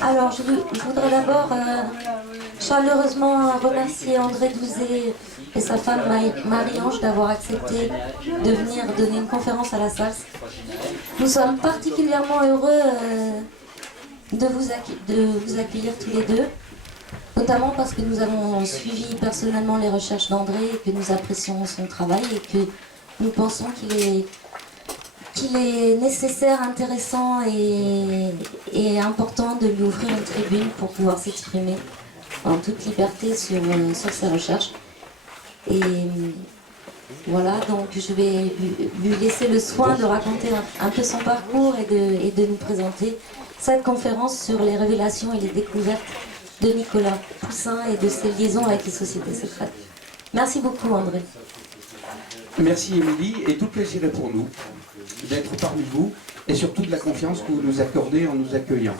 Alors, je voudrais d'abord chaleureusement remercier André Douzé et sa femme Marie-Ange d'avoir accepté de venir donner une conférence à la SALS. Nous sommes particulièrement heureux de vous accueillir tous les deux, notamment parce que nous avons suivi personnellement les recherches d'André et que nous apprécions son travail et que nous pensons qu'il est nécessaire, intéressant et important de lui ouvrir une tribune pour pouvoir s'exprimer en toute liberté sur ses recherches. Et voilà, donc je vais lui laisser le soin de raconter un peu son parcours et de nous présenter cette conférence sur les révélations et les découvertes de Nicolas Poussin et de ses liaisons avec les sociétés secrètes. Merci beaucoup, André. Merci, Émilie, et tout plaisir est pour nous d'être parmi vous et surtout de la confiance que vous nous accordez en nous accueillant.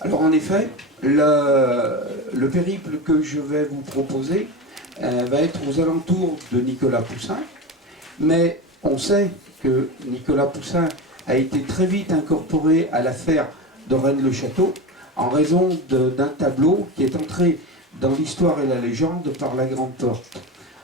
Alors en effet, le périple que je vais vous proposer va être aux alentours de Nicolas Poussin, mais on sait que Nicolas Poussin a été très vite incorporé à l'affaire de Rennes-le-Château en raison d'un tableau qui est entré dans l'histoire et la légende par la Grande Porte.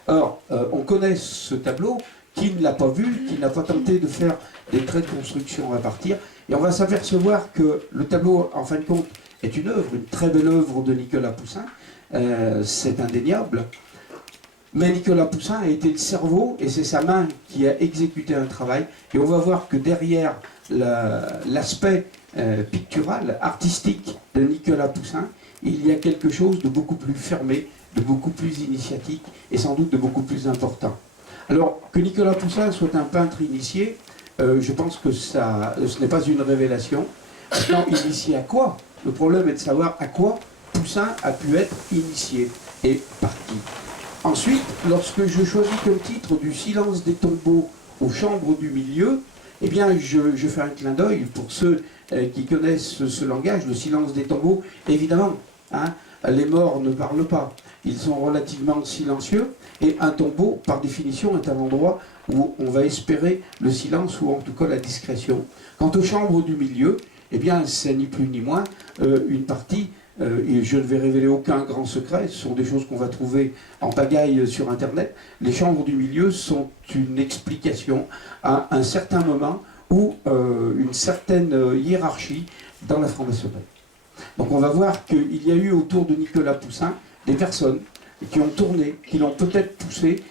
Or, on connaît ce tableau, qui ne l'a pas vu, qui n'a pas tenté de faire des traits de construction à partir, et on va s'apercevoir que le tableau, en fin de compte, est une œuvre, une très belle œuvre de Nicolas Poussin, c'est indéniable, mais Nicolas Poussin a été le cerveau, et c'est sa main qui a exécuté un travail, et on va voir que derrière l'aspect pictural, artistique de Nicolas Poussin, il y a quelque chose de beaucoup plus fermé, de beaucoup plus initiatique, et sans doute de beaucoup plus important. Alors, que Nicolas Poussin soit un peintre initié, je pense que ce n'est pas une révélation. Maintenant, initié à quoi? Le problème est de savoir à quoi Poussin a pu être initié et par qui. Ensuite, lorsque je choisis comme titre du silence des tombeaux aux chambres du milieu, eh bien, je fais un clin d'œil pour ceux qui connaissent ce langage, le silence des tombeaux. Évidemment, hein, les morts ne parlent pas. Ils sont relativement silencieux, et un tombeau, par définition, est un endroit où on va espérer le silence, ou en tout cas la discrétion. Quant aux chambres du milieu, eh bien, c'est ni plus ni moins une partie, et je ne vais révéler aucun grand secret, ce sont des choses qu'on va trouver en pagaille sur Internet. Les chambres du milieu sont une explication à un certain moment ou une certaine hiérarchie dans la franc-maçonnerie. Donc on va voir qu'il y a eu autour de Nicolas Poussin des personnes qui ont tourné, qui l'ont peut-être poussé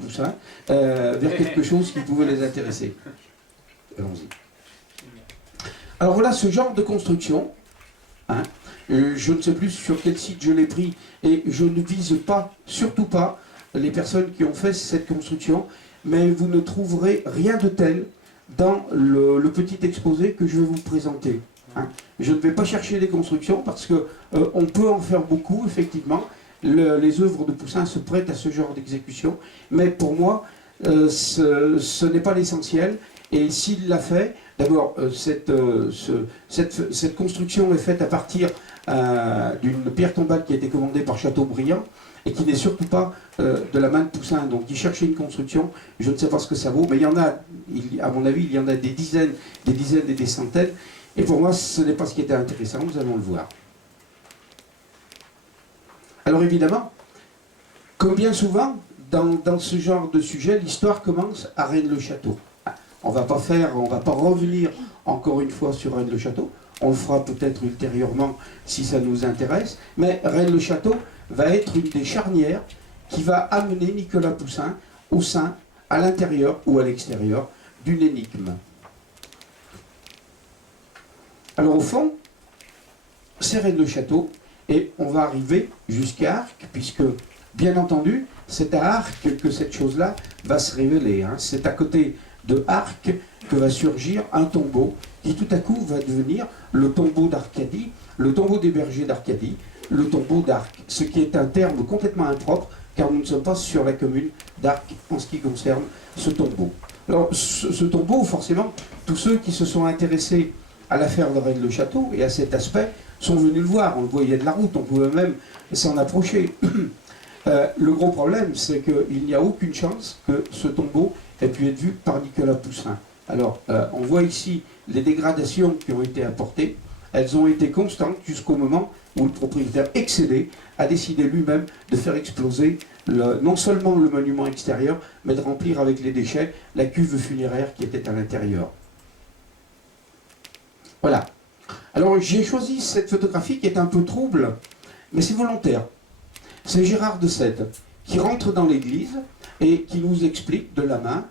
Poussin vers quelque chose qui pouvait les intéresser. Allons-y. Alors voilà ce genre de construction. Hein. Je ne sais plus sur quel site je l'ai pris, et je ne vise pas, surtout pas, les personnes qui ont fait cette construction, mais vous ne trouverez rien de tel dans le petit exposé que je vais vous présenter. Hein. Je ne vais pas chercher des constructions parce que on peut en faire beaucoup, effectivement. Les œuvres de Poussin se prêtent à ce genre d'exécution, mais pour moi, ce n'est pas l'essentiel. Et s'il l'a fait, d'abord, cette construction est faite à partir d'une pierre tombale qui a été commandée par Chateaubriand, et qui n'est surtout pas de la main de Poussin. Donc, il cherchait une construction, je ne sais pas ce que ça vaut, mais il y en a, à mon avis, il y en a des dizaines et des centaines. Et pour moi, ce n'est pas ce qui était intéressant, nous allons le voir. Alors évidemment, comme bien souvent, dans ce genre de sujet, l'histoire commence à Rennes-le-Château. On ne va pas revenir encore une fois sur Rennes-le-Château, on le fera peut-être ultérieurement si ça nous intéresse, mais Rennes-le-Château va être une des charnières qui va amener Nicolas Poussin au sein, à l'intérieur ou à l'extérieur d'une énigme. Alors au fond, c'est Rennes-le-Château, et on va arriver jusqu'à Arques, puisque, bien entendu, c'est à Arques que cette chose-là va se révéler. Hein. C'est à côté de Arques que va surgir un tombeau qui tout à coup va devenir le tombeau d'Arcadie, le tombeau des bergers d'Arcadie, le tombeau d'Arques, ce qui est un terme complètement impropre, car nous ne sommes pas sur la commune d'Arques en ce qui concerne ce tombeau. Alors, ce tombeau, forcément, tous ceux qui se sont intéressés à l'affaire de Rennes-le-Château et à cet aspect sont venus le voir. On le voyait de la route, on pouvait même s'en approcher. Le gros problème, c'est qu'il n'y a aucune chance que ce tombeau ait pu être vu par Nicolas Poussin. Alors, on voit ici les dégradations qui ont été apportées. Elles ont été constantes jusqu'au moment où le propriétaire excédé a décidé lui-même de faire exploser non seulement le monument extérieur, mais de remplir avec les déchets la cuve funéraire qui était à l'intérieur. Voilà. Alors j'ai choisi cette photographie qui est un peu trouble, mais c'est volontaire. C'est Gérard de Sède qui rentre dans l'église et qui nous explique de la main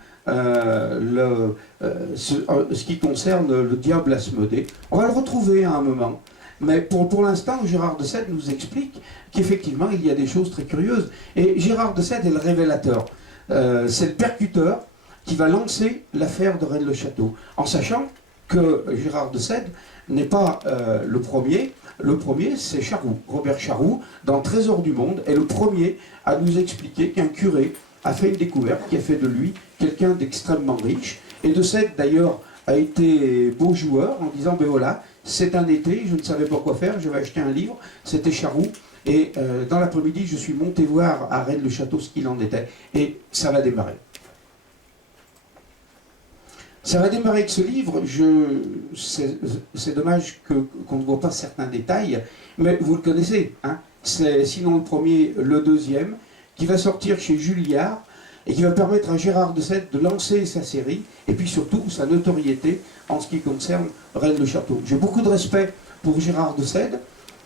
ce qui concerne le diable Asmodée. On va le retrouver à un moment, mais pour l'instant, Gérard de Sède nous explique qu'effectivement, il y a des choses très curieuses. Et Gérard de Sède est le révélateur. C'est le percuteur qui va lancer l'affaire de Rennes-le-Château, en sachant que Gérard de Sède n'est pas le premier. Le premier, c'est Charroux. Robert Charroux, dans Trésor du Monde, est le premier à nous expliquer qu'un curé a fait une découverte qui a fait de lui quelqu'un d'extrêmement riche. Et de Sède, d'ailleurs, a été beau joueur en disant, ben voilà, c'est un été, je ne savais pas quoi faire, je vais acheter un livre, c'était Charroux. Et dans l'après-midi, je suis monté voir à Rennes-le-Château ce qu'il en était. Et ça va démarrer. Ça va démarrer avec ce livre. C'est dommage qu'on ne voit pas certains détails, mais vous le connaissez. Hein, c'est sinon le premier, le deuxième, qui va sortir chez Julliard et qui va permettre à Gérard de Sède de lancer sa série et puis surtout sa notoriété en ce qui concerne Rennes-le-Château. J'ai beaucoup de respect pour Gérard de Sède.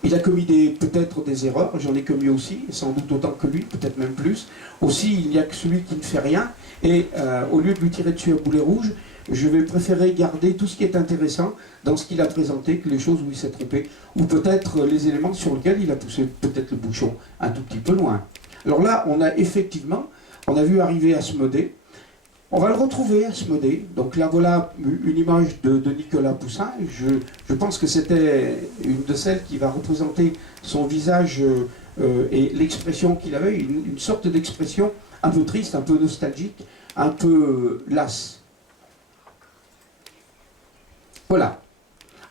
Il a commis peut-être des erreurs, j'en ai commis aussi, sans doute autant que lui, peut-être même plus. Aussi, il n'y a que celui qui ne fait rien, et au lieu de lui tirer dessus à boulet rouge, je vais préférer garder tout ce qui est intéressant dans ce qu'il a présenté que les choses où il s'est trompé, ou peut-être les éléments sur lesquels il a poussé peut-être le bouchon un tout petit peu loin. Alors là, on a effectivement, on a vu arriver Asmodée. On va le retrouver, Asmodée. Donc là, voilà une image de Nicolas Poussin. Je pense que c'était une de celles qui va représenter son visage et l'expression qu'il avait, une sorte d'expression un peu triste, un peu nostalgique, un peu lasse. Voilà.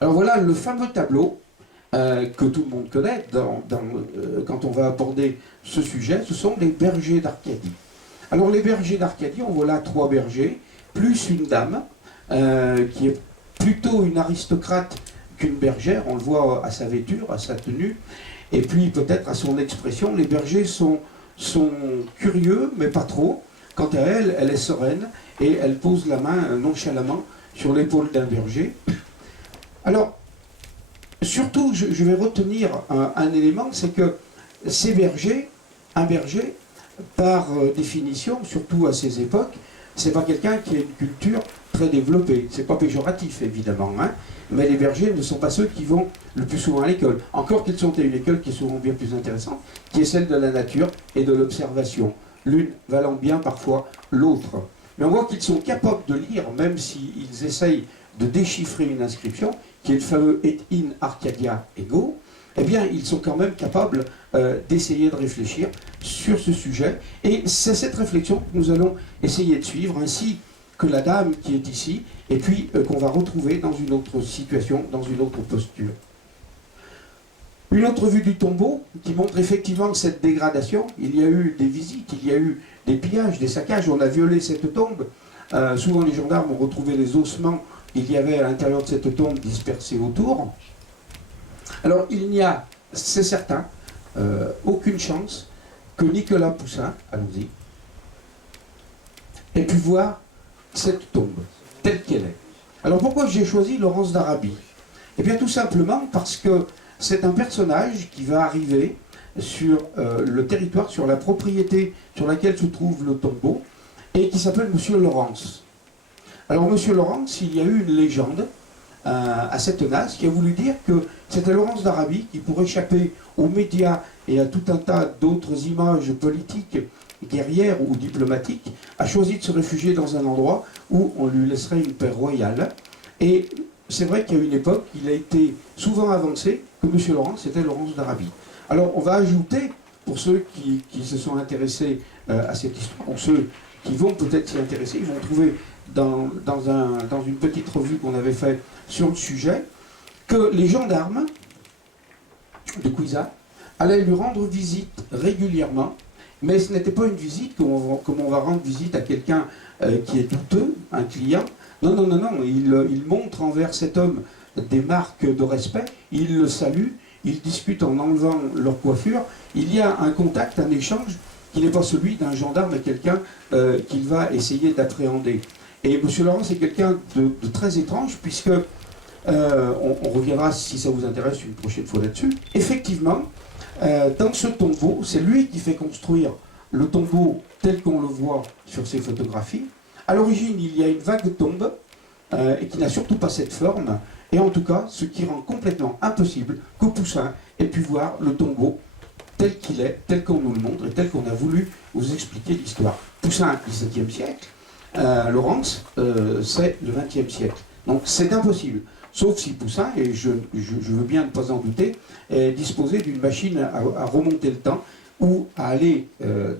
Alors voilà le fameux tableau que tout le monde connaît quand on va aborder ce sujet. Ce sont les bergers d'Arcadie. Alors les bergers d'Arcadie, on voit là 3 bergers, plus une dame, qui est plutôt une aristocrate qu'une bergère, on le voit à sa vêture, à sa tenue, et puis peut-être à son expression. Les bergers sont curieux, mais pas trop. Quant à elle, elle est sereine, et elle pose la main nonchalamment sur l'épaule d'un berger. Alors, surtout, je vais retenir un élément, c'est que ces bergers, un berger, par définition, surtout à ces époques, c'est pas quelqu'un qui a une culture très développée. C'est pas péjoratif, évidemment, hein, mais les bergers ne sont pas ceux qui vont le plus souvent à l'école. Encore qu'ils sont à une école qui est souvent bien plus intéressante, qui est celle de la nature et de l'observation. L'une valant bien parfois l'autre. Mais on voit qu'ils sont capables de lire, même s'ils essayent de déchiffrer une inscription, qui est le fameux Et in Arcadia ego, eh bien, ils sont quand même capables d'essayer de réfléchir sur ce sujet. Et c'est cette réflexion que nous allons essayer de suivre, ainsi que la dame qui est ici, et puis qu'on va retrouver dans une autre situation, dans une autre posture. Une autre vue du tombeau qui montre effectivement cette dégradation. Il y a eu des visites, il y a eu des pillages, des saccages, on a violé cette tombe. Souvent les gendarmes ont retrouvé les ossements qu'il y avait à l'intérieur de cette tombe dispersés autour. Alors il n'y a, c'est certain, aucune chance que Nicolas Poussin, allons-y, ait pu voir cette tombe telle qu'elle est. Alors pourquoi j'ai choisi Laurence d'Arabie? Eh bien tout simplement parce que c'est un personnage qui va arriver sur le territoire, sur la propriété sur laquelle se trouve le tombeau, et qui s'appelle Monsieur Laurence. Alors Monsieur Laurence, il y a eu une légende à cette nasse qui a voulu dire que c'était Laurence d'Arabie qui, pour échapper aux médias et à tout un tas d'autres images politiques, guerrières ou diplomatiques, a choisi de se réfugier dans un endroit où on lui laisserait une paix royale. Et c'est vrai qu'à une époque, il a été souvent avancé que M. Laurence était Laurence d'Arabie. Alors on va ajouter, pour ceux qui se sont intéressés à cette histoire, ou ceux qui vont peut-être s'y intéresser, ils vont trouver dans une petite revue qu'on avait faite sur le sujet, que les gendarmes de Cuisa allaient lui rendre visite régulièrement, mais ce n'était pas une visite comme on va rendre visite à quelqu'un qui est douteux, un client. Non, non, non, non, il montre envers cet homme des marques de respect, il le salue, ils discutent en enlevant leur coiffure, il y a un contact, un échange qui n'est pas celui d'un gendarme et quelqu'un qu'il va essayer d'appréhender. Et M. Laurent, c'est quelqu'un de très étrange, puisque, on reviendra si ça vous intéresse une prochaine fois là-dessus, effectivement, dans ce tombeau, c'est lui qui fait construire le tombeau tel qu'on le voit sur ces photographies. À l'origine, il y a une vague tombe, et qui n'a surtout pas cette forme, et en tout cas, ce qui rend complètement impossible que Poussin ait pu voir le tombeau tel qu'il est, tel qu'on nous le montre, et tel qu'on a voulu vous expliquer l'histoire. Poussin, XVIIe siècle, Laurens, c'est le XXe siècle. Donc c'est impossible. Sauf si Poussin, et je veux bien ne pas en douter, est disposé d'une machine à remonter le temps ou à aller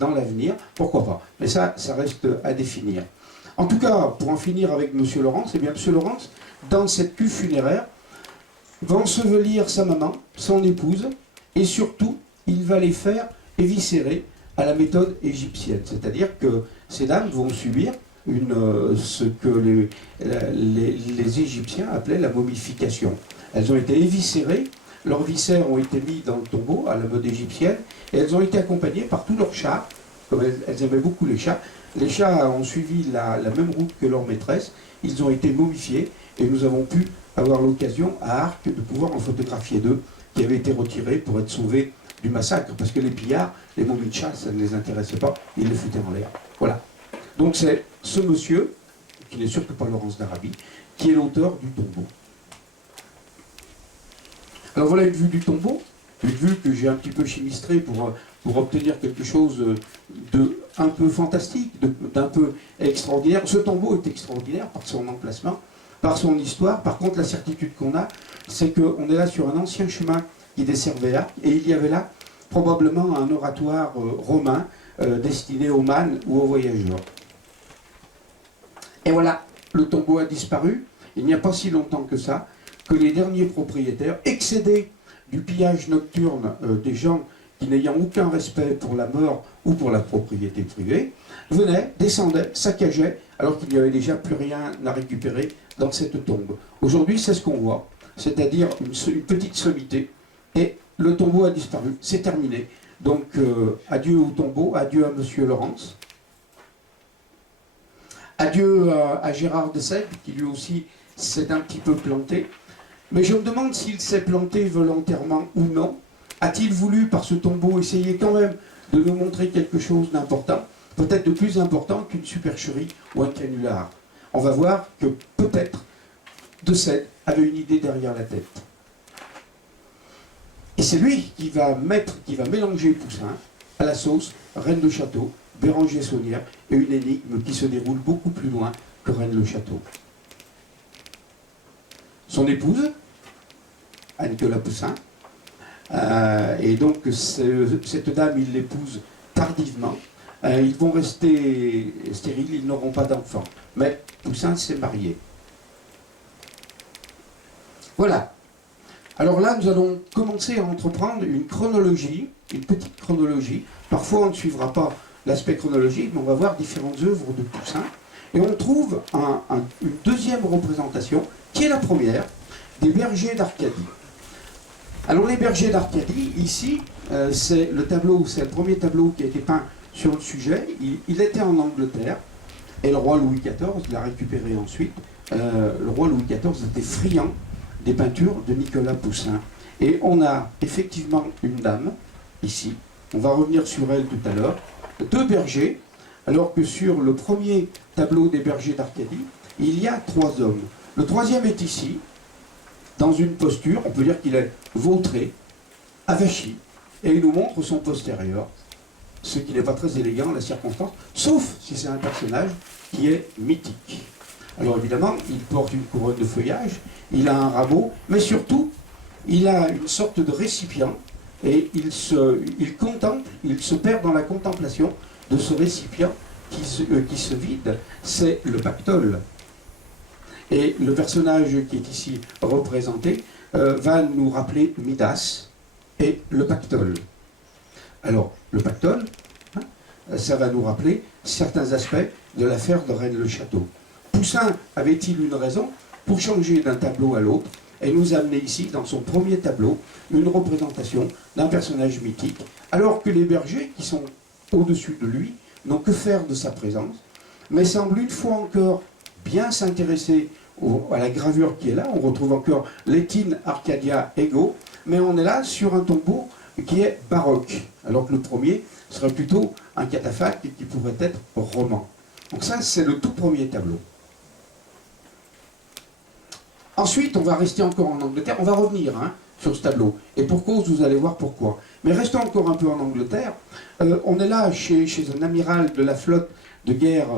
dans l'avenir, pourquoi pas. Mais ça reste à définir. En tout cas, pour en finir avec M. Laurens, eh bien M. Laurens, dans cette cuve funéraire, va ensevelir sa maman, son épouse, et surtout, il va les faire éviscérer à la méthode égyptienne. C'est-à-dire que ces dames vont subir ce que les Égyptiens appelaient la momification. Elles ont été éviscérées, leurs viscères ont été mis dans le tombeau à la mode égyptienne, et elles ont été accompagnées par tous leurs chats, comme elles aimaient beaucoup les chats. Les chats ont suivi la même route que leur maîtresse, ils ont été momifiés, et nous avons pu avoir l'occasion à Arques de pouvoir en photographier deux qui avaient été retirés pour être sauvés du massacre, parce que les pillards, les momies de chat, ça ne les intéressait pas, ils les foutaient en l'air. Voilà. Donc c'est ce monsieur, qui n'est surtout pas Laurens d'Arabie, qui est l'auteur du tombeau. Alors voilà une vue du tombeau, une vue que j'ai un petit peu chimistrée pour obtenir quelque chose de un peu fantastique, d'un peu extraordinaire. Ce tombeau est extraordinaire par son emplacement, par son histoire. Par contre, la certitude qu'on a, c'est qu'on est là sur un ancien chemin qui desservait là, et il y avait là probablement un oratoire romain destiné aux mânes ou aux voyageurs. Et voilà, le tombeau a disparu. Il n'y a pas si longtemps que ça, que les derniers propriétaires, excédés du pillage nocturne des gens qui n'ayant aucun respect pour la mort ou pour la propriété privée, venaient, descendaient, saccageaient, alors qu'il n'y avait déjà plus rien à récupérer dans cette tombe. Aujourd'hui, c'est ce qu'on voit, c'est-à-dire une petite sommité, et le tombeau a disparu, c'est terminé. Donc, adieu au tombeau, adieu à M. Laurens, adieu à Gérard de Sèvres, qui lui aussi s'est un petit peu planté. Mais je me demande s'il s'est planté volontairement ou non. A-t-il voulu, par ce tombeau, essayer quand même de nous montrer quelque chose d'important, peut-être de plus important qu'une supercherie ou un canular? On va voir que peut-être de Sèvres avait une idée derrière la tête. Et c'est lui qui va mélanger Poussin à la sauce Reine de Château, Béranger Saunière, et une énigme qui se déroule beaucoup plus loin que Reine le Château. Son épouse, Anne-Nicolas Poussin, et donc cette dame, il l'épouse tardivement. Ils vont rester stériles, ils n'auront pas d'enfants. Mais Poussin s'est marié. Voilà. Alors là, nous allons commencer à entreprendre une chronologie, une petite chronologie. Parfois, on ne suivra pas l'aspect chronologique, mais on va voir différentes œuvres de Poussin. Et on trouve une deuxième représentation, qui est la première, des bergers d'Arcadie. Alors les bergers d'Arcadie, ici, c'est le premier tableau qui a été peint sur le sujet. Il était en Angleterre, et le roi Louis XIV l'a récupéré ensuite. Le roi Louis XIV était friand des peintures de Nicolas Poussin. Et on a effectivement une dame, ici, on va revenir sur elle tout à l'heure, deux bergers, alors que sur le premier tableau des bergers d'Arcadie, il y a trois hommes. Le troisième est ici, dans une posture, on peut dire qu'il est vautré, avachi, et il nous montre son postérieur, ce qui n'est pas très élégant en la circonstance, sauf si c'est un personnage qui est mythique. Alors évidemment, il porte une couronne de feuillage, il a un rabot, mais surtout, il a une sorte de récipient, et il contemple, il se perd dans la contemplation de ce récipient qui se vide, c'est le pactole. Et le personnage qui est ici représenté va nous rappeler Midas et le pactole. Alors, le pactole, hein, ça va nous rappeler certains aspects de l'affaire de Rennes-le-Château. Poussin avait-il une raison pour changer d'un tableau à l'autre et nous amener ici, dans son premier tableau, une représentation d'un personnage mythique, alors que les bergers, qui sont au-dessus de lui, n'ont que faire de sa présence, mais semblent une fois encore bien s'intéresser à la gravure qui est là. On retrouve encore Letine Arcadia Ego, mais on est là sur un tombeau qui est baroque, alors que le premier serait plutôt un catafalque qui pourrait être roman. Donc ça, c'est le tout premier tableau. Ensuite, on va rester encore en Angleterre, on va revenir sur ce tableau. Et pour cause, vous allez voir pourquoi. Mais restons encore un peu en Angleterre. On est là chez un amiral de la flotte de guerre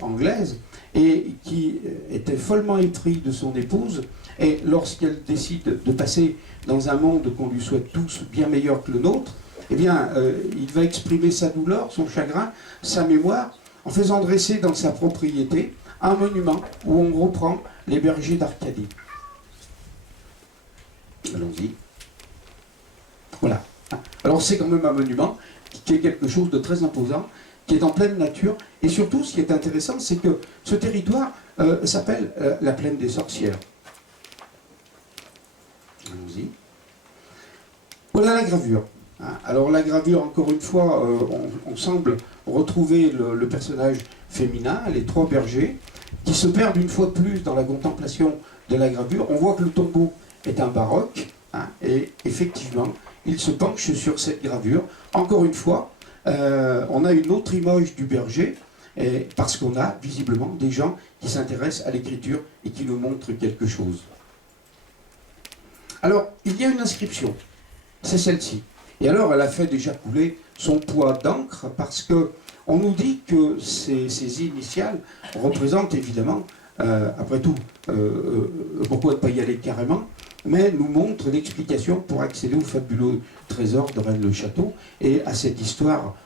anglaise, et qui était follement épris de son épouse, et lorsqu'elle décide de passer dans un monde qu'on lui souhaite tous bien meilleur que le nôtre, eh bien, il va exprimer sa douleur, son chagrin, sa mémoire, en faisant dresser dans sa propriété un monument où on reprend les bergers d'Arcadie. Allons-y. Voilà. Alors c'est quand même un monument qui est quelque chose de très imposant, qui est en pleine nature, et surtout ce qui est intéressant, c'est que ce territoire s'appelle la plaine des sorcières. Allons-y. Voilà la gravure. Alors la gravure, encore une fois, on semble retrouver le personnage féminin, les trois bergers, qui se perdent une fois de plus dans la contemplation de la gravure. On voit que le tombeau est un baroque, et effectivement, il se penche sur cette gravure. Encore une fois, on a une autre image du berger, parce qu'on a visiblement des gens qui s'intéressent à l'écriture et qui nous montrent quelque chose. Alors, il y a une inscription, c'est celle-ci. Et alors, elle a fait déjà couler son poids d'encre, parce que on nous dit que ces initiales représentent évidemment, après tout, pourquoi ne pas y aller carrément, mais nous montrent l'explication pour accéder au fabuleux trésor de Rennes-le-Château et à cette histoire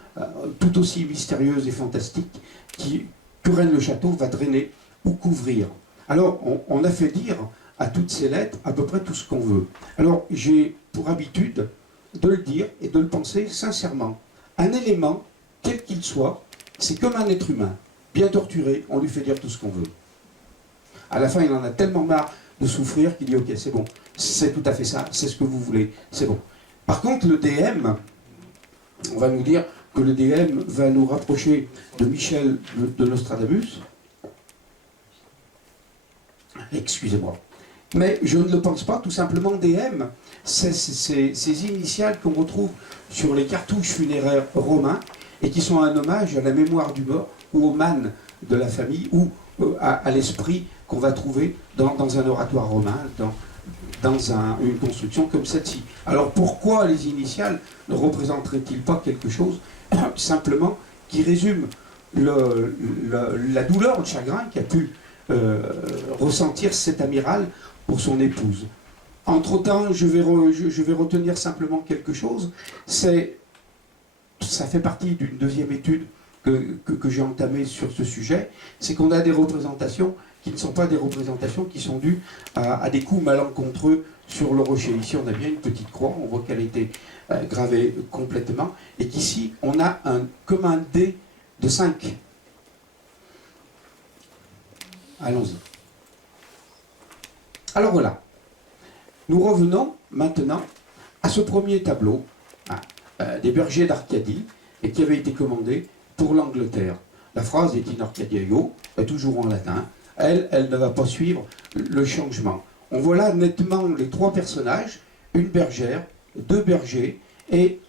tout aussi mystérieuse et fantastique que Rennes-le-Château va drainer ou couvrir. Alors, on a fait dire à toutes ces lettres à peu près tout ce qu'on veut. Alors, j'ai pour habitude de le dire et de le penser sincèrement. Un élément, quel qu'il soit, c'est comme un être humain, bien torturé, on lui fait dire tout ce qu'on veut. À la fin, il en a tellement marre de souffrir qu'il dit « Ok, c'est bon, c'est tout à fait ça, c'est ce que vous voulez, c'est bon ». Par contre, le DM, on va nous dire que le DM va nous rapprocher de Michel de Nostradamus. Excusez-moi. Mais je ne le pense pas, tout simplement DM, c'est ces initiales qu'on retrouve sur les cartouches funéraires romains et qui sont un hommage à la mémoire du mort ou au man de la famille ou à l'esprit qu'on va trouver dans un oratoire romain, dans une construction comme celle-ci. Alors pourquoi les initiales ne représenteraient-ils pas quelque chose simplement qui résume la douleur, le chagrin qu'a pu ressentir cet amiral pour son épouse. Entre-temps, je vais retenir simplement quelque chose. Ça fait partie d'une deuxième étude que j'ai entamée sur ce sujet. C'est qu'on a des représentations qui ne sont pas des représentations qui sont dues à des coups malencontreux sur le rocher. Ici, on a bien une petite croix. On voit qu'elle a été gravée complètement. Et qu'ici, on a comme un dé de 5. Allons-y. Alors voilà, nous revenons maintenant à ce premier tableau des bergers d'Arcadie et qui avait été commandé pour l'Angleterre. La phrase est in Arcadiago, est toujours en latin, elle ne va pas suivre le changement. On voit là nettement les trois personnages, une bergère, deux bergers et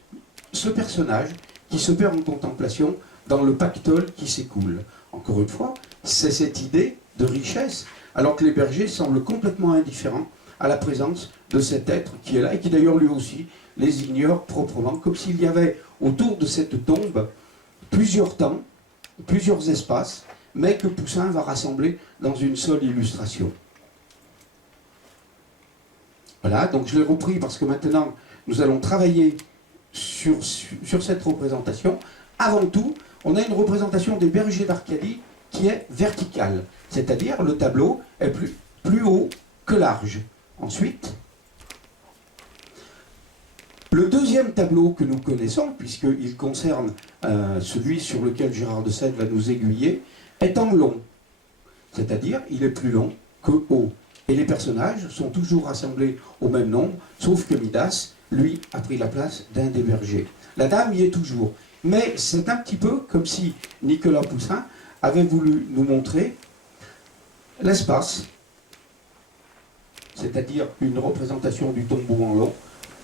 ce personnage qui se perd en contemplation dans le pactole qui s'écoule. Encore une fois, c'est cette idée de richesse, alors que les bergers semblent complètement indifférents à la présence de cet être qui est là, et qui d'ailleurs lui aussi les ignore proprement, comme s'il y avait autour de cette tombe plusieurs temps, plusieurs espaces, mais que Poussin va rassembler dans une seule illustration. Voilà, donc je l'ai repris parce que maintenant nous allons travailler sur cette représentation. Avant tout, on a une représentation des bergers d'Arcadie qui est verticale, c'est-à-dire le tableau est plus haut que large. Ensuite, le deuxième tableau que nous connaissons, puisqu'il concerne celui sur lequel Gérard de Sède va nous aiguiller, est en long, c'est-à-dire il est plus long que haut. Et les personnages sont toujours rassemblés au même nombre, sauf que Midas, lui, a pris la place d'un des bergers. La dame y est toujours. Mais c'est un petit peu comme si Nicolas Poussin avait voulu nous montrer l'espace, c'est-à-dire une représentation du tombeau en long,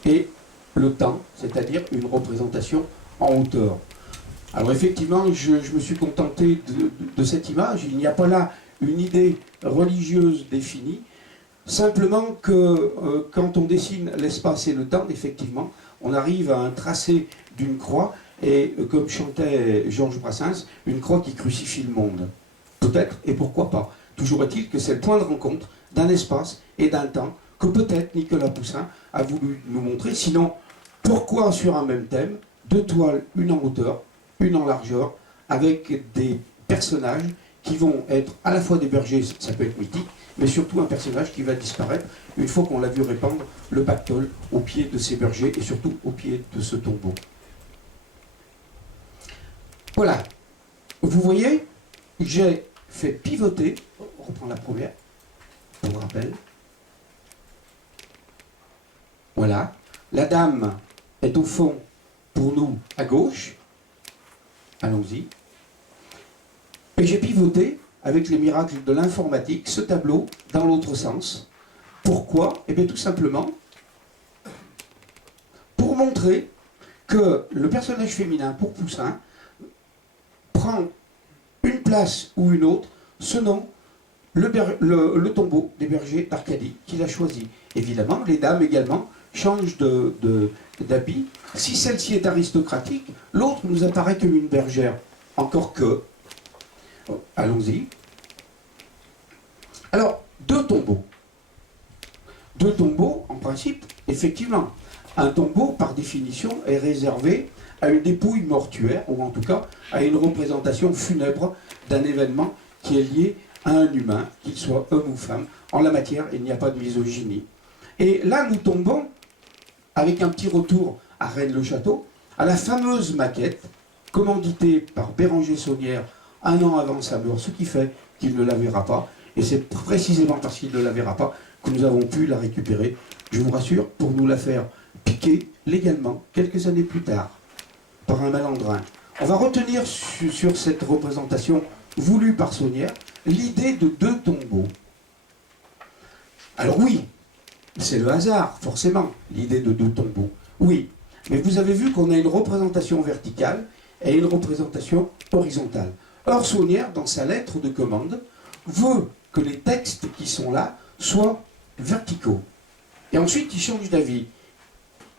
et le temps, c'est-à-dire une représentation en hauteur. Alors effectivement, je me suis contenté de cette image. Il n'y a pas là une idée religieuse définie, simplement que quand on dessine l'espace et le temps, effectivement, on arrive à un tracé d'une croix, et comme chantait Georges Brassens, une croix qui crucifie le monde. Peut-être, et pourquoi pas. Toujours est-il que c'est le point de rencontre d'un espace et d'un temps que peut-être Nicolas Poussin a voulu nous montrer. Sinon, pourquoi sur un même thème, deux toiles, une en hauteur, une en largeur, avec des personnages qui vont être à la fois des bergers, ça peut être mythique, mais surtout un personnage qui va disparaître une fois qu'on l'a vu répandre le pactole au pied de ces bergers et surtout au pied de ce tombeau. Voilà. Vous voyez, j'ai fait pivoter, on reprend la première, pour rappel. Voilà. La dame est au fond, pour nous, à gauche. Allons-y. Et j'ai pivoté, avec les miracles de l'informatique, ce tableau dans l'autre sens. Pourquoi? Eh bien tout simplement pour montrer que le personnage féminin, pour Poussin, prend une place ou une autre selon le tombeau des bergers d'Arcadie qu'il a choisi. Évidemment, les dames également changent d'habit. Si celle-ci est aristocratique, l'autre nous apparaît comme une bergère. Encore que... Oh, allons-y. Alors, deux tombeaux. Deux tombeaux, en principe, effectivement. Un tombeau, par définition, est réservé à une dépouille mortuaire, ou en tout cas à une représentation funèbre d'un événement qui est lié à un humain, qu'il soit homme ou femme. En la matière, il n'y a pas de misogynie. Et là, nous tombons, avec un petit retour à Rennes-le-Château, à la fameuse maquette, commanditée par Béranger Saunière un an avant sa mort, ce qui fait qu'il ne la verra pas. Et c'est précisément parce qu'il ne la verra pas que nous avons pu la récupérer, je vous rassure, pour nous la faire piquer légalement, quelques années plus tard, par un malandrin. On va retenir sur cette représentation voulue par Saunière l'idée de deux tombeaux. Alors oui, c'est le hasard, forcément, l'idée de deux tombeaux. Oui, mais vous avez vu qu'on a une représentation verticale et une représentation horizontale. Or, Saunière, dans sa lettre de commande, veut que les textes qui sont là soient verticaux. Et ensuite, il change d'avis.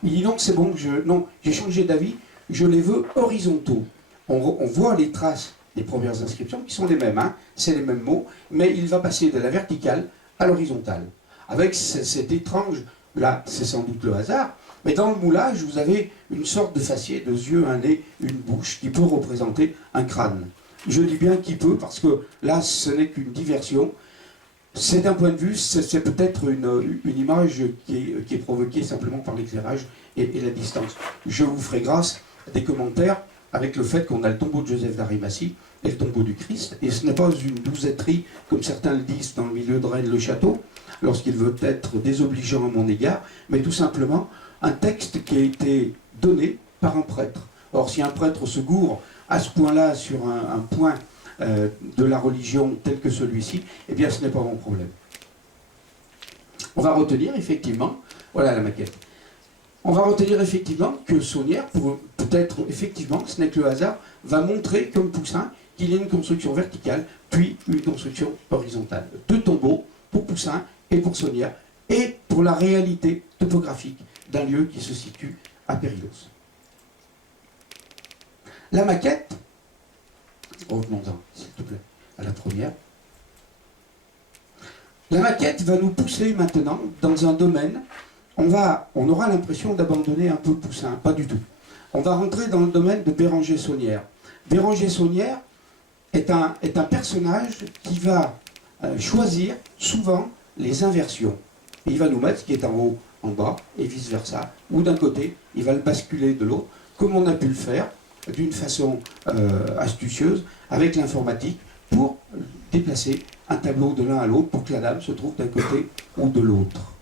Il dit non, c'est bon, j'ai changé d'avis, je les veux horizontaux. On voit les traces des premières inscriptions qui sont les mêmes, hein, c'est les mêmes mots, mais il va passer de la verticale à l'horizontale. Avec cet étrange, là, c'est sans doute le hasard, mais dans le moulage, vous avez une sorte de faciès, deux yeux, un nez, une bouche, qui peut représenter un crâne. Je dis bien qui peut, parce que là, ce n'est qu'une diversion. C'est un point de vue, c'est peut-être une image qui est provoquée simplement par l'éclairage et la distance. Je vous ferai grâce des commentaires avec le fait qu'on a le tombeau de Joseph d'Arimathie et le tombeau du Christ, et ce n'est pas une douzetterie, comme certains le disent dans le milieu de Rennes-le-Château, lorsqu'il veut être désobligeant à mon égard, mais tout simplement un texte qui a été donné par un prêtre. Or, si un prêtre se gourre à ce point-là sur un point de la religion tel que celui-ci, eh bien ce n'est pas mon problème. On va retenir effectivement, voilà la maquette, on va retenir effectivement que Saunière, peut-être effectivement, ce n'est que le hasard, va montrer comme Poussin qu'il y a une construction verticale, puis une construction horizontale. Deux tombeaux pour Poussin et pour Saunière, et pour la réalité topographique d'un lieu qui se situe à Périlos. La maquette, revenons-en, s'il te plaît, à la première. La maquette va nous pousser maintenant dans un domaine, on aura l'impression d'abandonner un peu Poussin, pas du tout. On va rentrer dans le domaine de Béranger Saunière. Béranger Saunière est un personnage qui va choisir souvent les inversions. Et il va nous mettre ce qui est en haut en bas et vice-versa, ou d'un côté, il va le basculer de l'autre, comme on a pu le faire d'une façon astucieuse avec l'informatique pour déplacer un tableau de l'un à l'autre pour que la dame se trouve d'un côté ou de l'autre.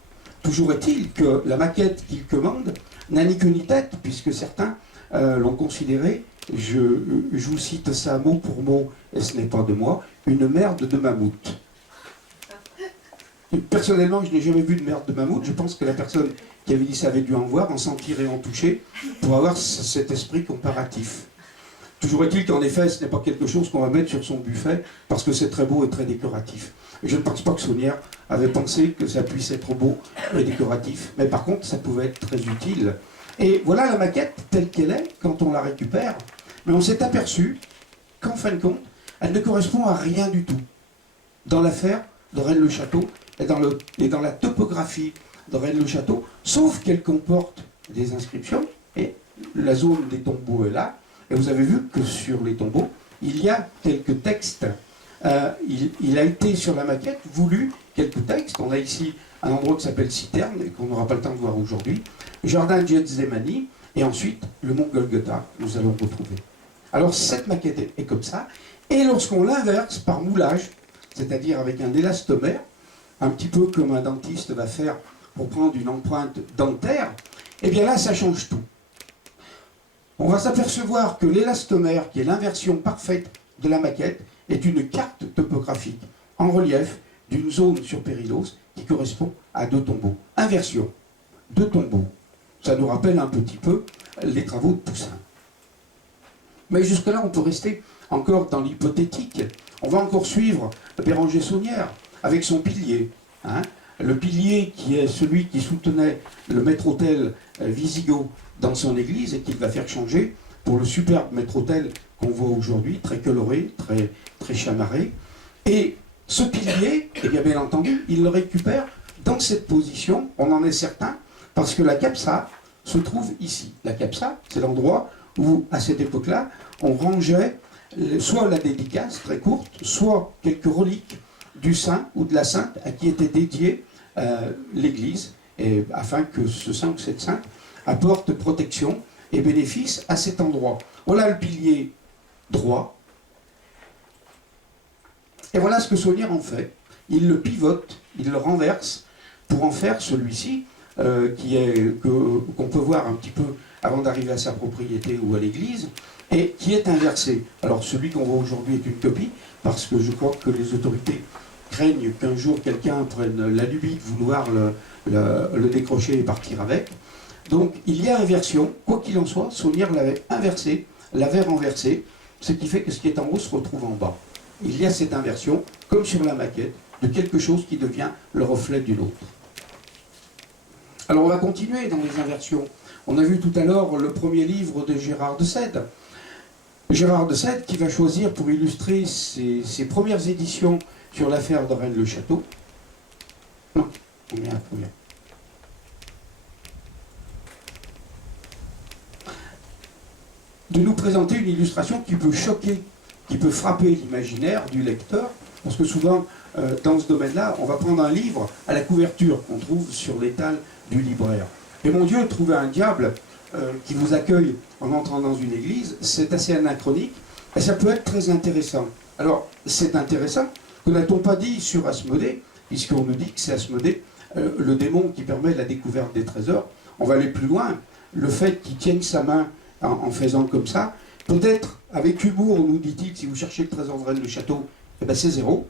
Toujours est-il que la maquette qu'il commande n'a ni queue ni tête, puisque certains l'ont considéré, je vous cite ça mot pour mot, et ce n'est pas de moi, une merde de mammouth. Personnellement, je n'ai jamais vu de merde de mammouth. Je pense que la personne qui avait dit ça avait dû en voir, en sentir et en toucher, pour avoir cet esprit comparatif. Toujours est-il qu'en effet, ce n'est pas quelque chose qu'on va mettre sur son buffet, parce que c'est très beau et très décoratif. Et je ne pense pas que Saunière avait pensé que ça puisse être beau et décoratif, mais par contre, ça pouvait être très utile. Et voilà la maquette telle qu'elle est, quand on la récupère, mais on s'est aperçu qu'en fin de compte, elle ne correspond à rien du tout. Dans l'affaire de Rennes-le-Château, et dans la topographie de Rennes-le-Château, sauf qu'elle comporte des inscriptions, et la zone des tombeaux est là, et vous avez vu que sur les tombeaux, il y a quelques textes. Il a été sur la maquette voulu quelques textes. On a ici un endroit qui s'appelle Citerne, et qu'on n'aura pas le temps de voir aujourd'hui, Jardin Gethsémani, et ensuite le mont Golgotha, nous allons retrouver. Alors cette maquette est comme ça, et lorsqu'on l'inverse par moulage, c'est-à-dire avec un élastomère, un petit peu comme un dentiste va faire pour prendre une empreinte dentaire, et bien là, ça change tout. On va s'apercevoir que l'élastomère, qui est l'inversion parfaite de la maquette, est une carte topographique en relief d'une zone sur Périlos qui correspond à 2 tombeaux. Inversion, 2 tombeaux. Ça nous rappelle un petit peu les travaux de Poussin. Mais jusque-là, on peut rester encore dans l'hypothétique. On va encore suivre Béranger Saunière avec son pilier. Le pilier qui est celui qui soutenait le maître-autel Visigoth dans son église et qu'il va faire changer pour le superbe maître-autel qu'on voit aujourd'hui, très coloré, très chamarré. Et ce pilier, eh bien entendu, il le récupère dans cette position, on en est certain, parce que la capsa se trouve ici. La capsa, c'est l'endroit où, à cette époque-là, on rangeait soit la dédicace très courte, soit quelques reliques du saint ou de la sainte à qui était dédiée l'église, et afin que ce saint ou cette sainte apporte protection et bénéfice à cet endroit. Voilà le pilier droit. Et voilà ce que Saunière en fait. Il le pivote, il le renverse pour en faire celui-ci, qu'on peut voir un petit peu avant d'arriver à sa propriété ou à l'église, et qui est inversé. Alors celui qu'on voit aujourd'hui est une copie, parce que je crois que les autorités craignent qu'un jour quelqu'un prenne la lubie de vouloir le décrocher et partir avec. Donc il y a inversion, quoi qu'il en soit, Saunière l'avait inversé, l'avait renversé, ce qui fait que ce qui est en haut se retrouve en bas. Il y a cette inversion, comme sur la maquette, de quelque chose qui devient le reflet d'une autre. Alors on va continuer dans les inversions. On a vu tout à l'heure le premier livre de Gérard de Sède. Gérard de Sède qui va choisir pour illustrer ses premières éditions sur l'affaire de Rennes-le-Château. Non, on met la première. De nous présenter une illustration qui peut choquer, qui peut frapper l'imaginaire du lecteur, parce que souvent, dans ce domaine-là, on va prendre un livre à la couverture qu'on trouve sur l'étal du libraire. Et mon Dieu, trouver un diable qui vous accueille en entrant dans une église, c'est assez anachronique, et ça peut être très intéressant. Alors, c'est intéressant, que n'a-t-on pas dit sur Asmodée, puisqu'on nous dit que c'est Asmodée, le démon qui permet la découverte des trésors. On va aller plus loin, le fait qu'il tienne sa main en faisant comme ça, peut-être avec humour, nous dit-il, si vous cherchez le trésor de Rennes-le-Château, eh ben c'est 0.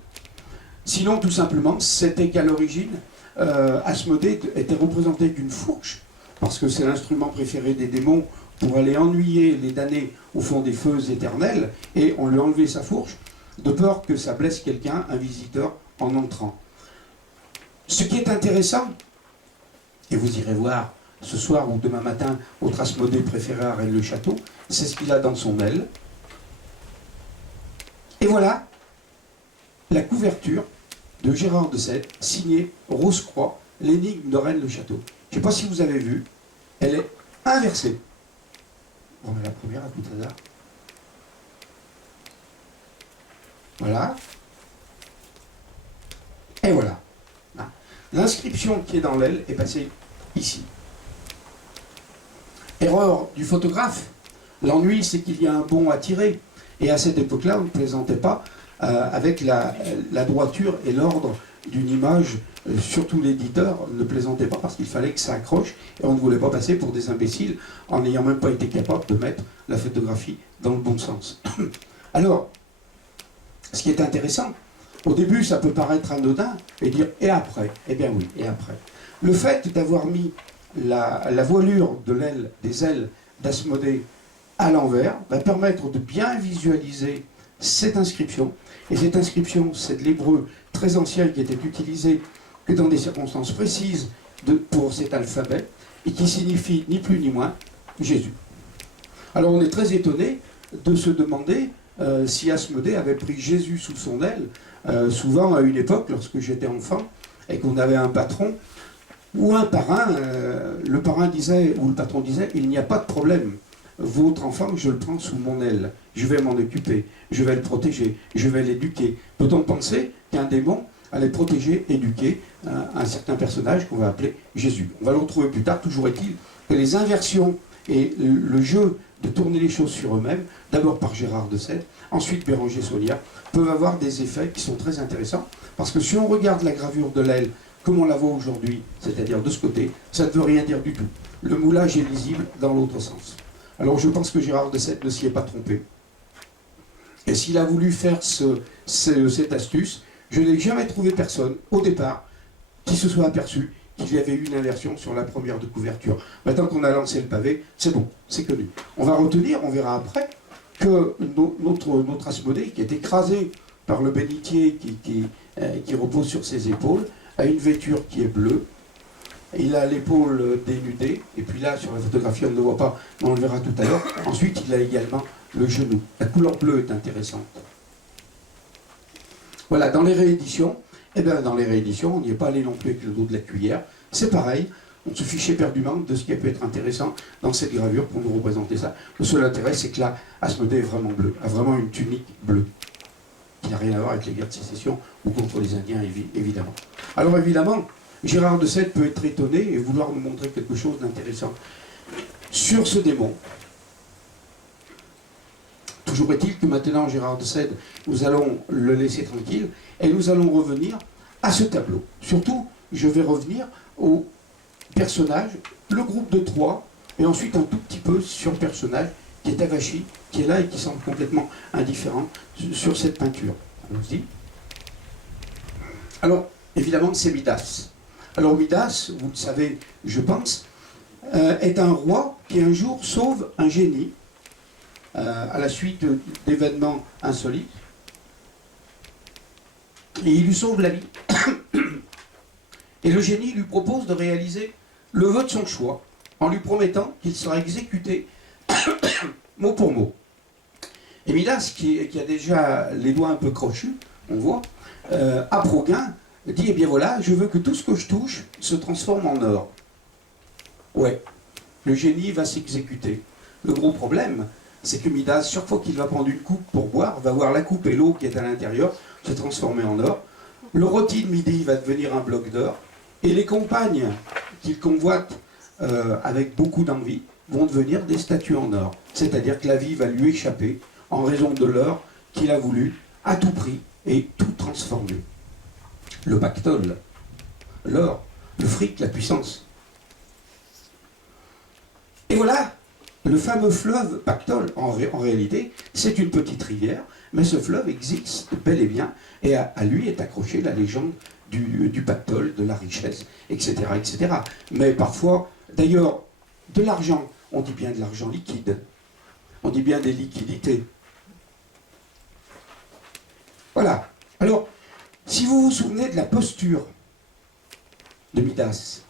Sinon, tout simplement, c'était qu'à l'origine, Asmodée était représenté d'une fourche, parce que c'est l'instrument préféré des démons pour aller ennuyer les damnés au fond des feux éternels, et on lui a enlevé sa fourche, de peur que ça blesse quelqu'un, un visiteur, en entrant. Ce qui est intéressant, et vous irez voir ce soir ou demain matin, autre Asmodée préféré à Rennes-le-Château, c'est ce qu'il a dans son aile. Et voilà la couverture de Gérard de Sède, signée Rose-Croix, l'énigme de Rennes-le-Château. Je ne sais pas si vous avez vu, elle est inversée. On met la première à tout hasard. Voilà. Et voilà. L'inscription qui est dans l'aile est passée ici. Erreur du photographe. L'ennui, c'est qu'il y a un bond à tirer. Et à cette époque-là, on ne plaisantait pas avec la droiture et l'ordre d'une image. Surtout l'éditeur ne plaisantait pas parce qu'il fallait que ça accroche. Et on ne voulait pas passer pour des imbéciles en n'ayant même pas été capable de mettre la photographie dans le bon sens. Alors, ce qui est intéressant, au début, ça peut paraître anodin et dire « et après ?» Eh bien oui, et après. Le fait d'avoir mis la voilure de l'aile, des ailes d'Asmodée à l'envers va permettre de bien visualiser cette inscription. Et cette inscription, c'est de l'hébreu très ancien qui était utilisé que dans des circonstances précises pour cet alphabet et qui signifie ni plus ni moins Jésus. Alors on est très étonné de se demander si Asmodée avait pris Jésus sous son aile. Souvent à une époque, lorsque j'étais enfant et qu'on avait un patron ou un parrain, le parrain disait, ou le patron disait, il n'y a pas de problème. Votre enfant, je le prends sous mon aile. Je vais m'en occuper. Je vais le protéger. Je vais l'éduquer. Peut-on penser qu'un démon allait protéger, éduquer un certain personnage qu'on va appeler Jésus? On va le retrouver plus tard. Toujours est-il que les inversions et le jeu de tourner les choses sur eux-mêmes, d'abord par Gérard de Sède, ensuite Béranger Saulier, peuvent avoir des effets qui sont très intéressants. Parce que si on regarde la gravure de l'aile comme on la voit aujourd'hui, c'est-à-dire de ce côté, ça ne veut rien dire du tout. Le moulage est lisible dans l'autre sens. Alors je pense que Gérard de Sède ne s'y est pas trompé. Et s'il a voulu faire cette astuce, je n'ai jamais trouvé personne, au départ, qui se soit aperçu qu'il y avait eu une inversion sur la première de couverture. Maintenant qu'on a lancé le pavé, c'est bon, c'est connu. On va retenir, on verra après, que notre Asmodée, qui est écrasé par le bénitier qui repose sur ses épaules, a une vêture qui est bleue. Il a l'épaule dénudée, et puis là, sur la photographie, on ne le voit pas, mais on le verra tout à l'heure. Ensuite, il a également le genou. La couleur bleue est intéressante. Voilà, dans les rééditions, on n'y est pas allé non plus avec le dos de la cuillère. C'est pareil, on se fichait éperdument de ce qui peut être intéressant dans cette gravure pour nous représenter ça. Le seul intérêt, c'est que là, Asmodée est vraiment bleu, a vraiment une tunique bleue, qui n'a rien à voir avec les guerres de sécession ou contre les Indiens, évidemment. Alors évidemment, Gérard de Sède peut être étonné et vouloir nous montrer quelque chose d'intéressant sur ce démon. Toujours est-il que maintenant, Gérard de Sède, nous allons le laisser tranquille et nous allons revenir à ce tableau. Surtout, je vais revenir au personnage, le groupe de trois, et ensuite un tout petit peu sur le personnage qui est Avachi, qui est là et qui semble complètement indifférent sur cette peinture. Allons-y. Alors, évidemment, c'est Midas. Alors Midas, vous le savez, je pense, est un roi qui un jour sauve un génie à la suite d'événements insolites. Et il lui sauve la vie. Et le génie lui propose de réaliser le vœu de son choix en lui promettant qu'il sera exécuté mot pour mot. Et Midas, qui a déjà les doigts un peu crochus, on voit, à Progain, dit, eh bien voilà, je veux que tout ce que je touche se transforme en or. Ouais, le génie va s'exécuter. Le gros problème, c'est que Midas, chaque fois qu'il va prendre une coupe pour boire, va voir la coupe et l'eau qui est à l'intérieur se transformer en or. Le rôti de midi va devenir un bloc d'or. Et les compagnes qu'il convoite avec beaucoup d'envie vont devenir des statues en or. C'est-à-dire que la vie va lui échapper en raison de l'or qu'il a voulu à tout prix et tout transformer. Le pactole, l'or, le fric, la puissance. Et voilà, le fameux fleuve Pactole, en réalité, c'est une petite rivière, mais ce fleuve existe bel et bien, et à lui est accrochée la légende du Pactole, de la richesse, etc., etc. Mais parfois, d'ailleurs, de l'argent, on dit bien de l'argent liquide, on dit bien des liquidités. Voilà. Alors, si vous vous souvenez de la posture de Midas,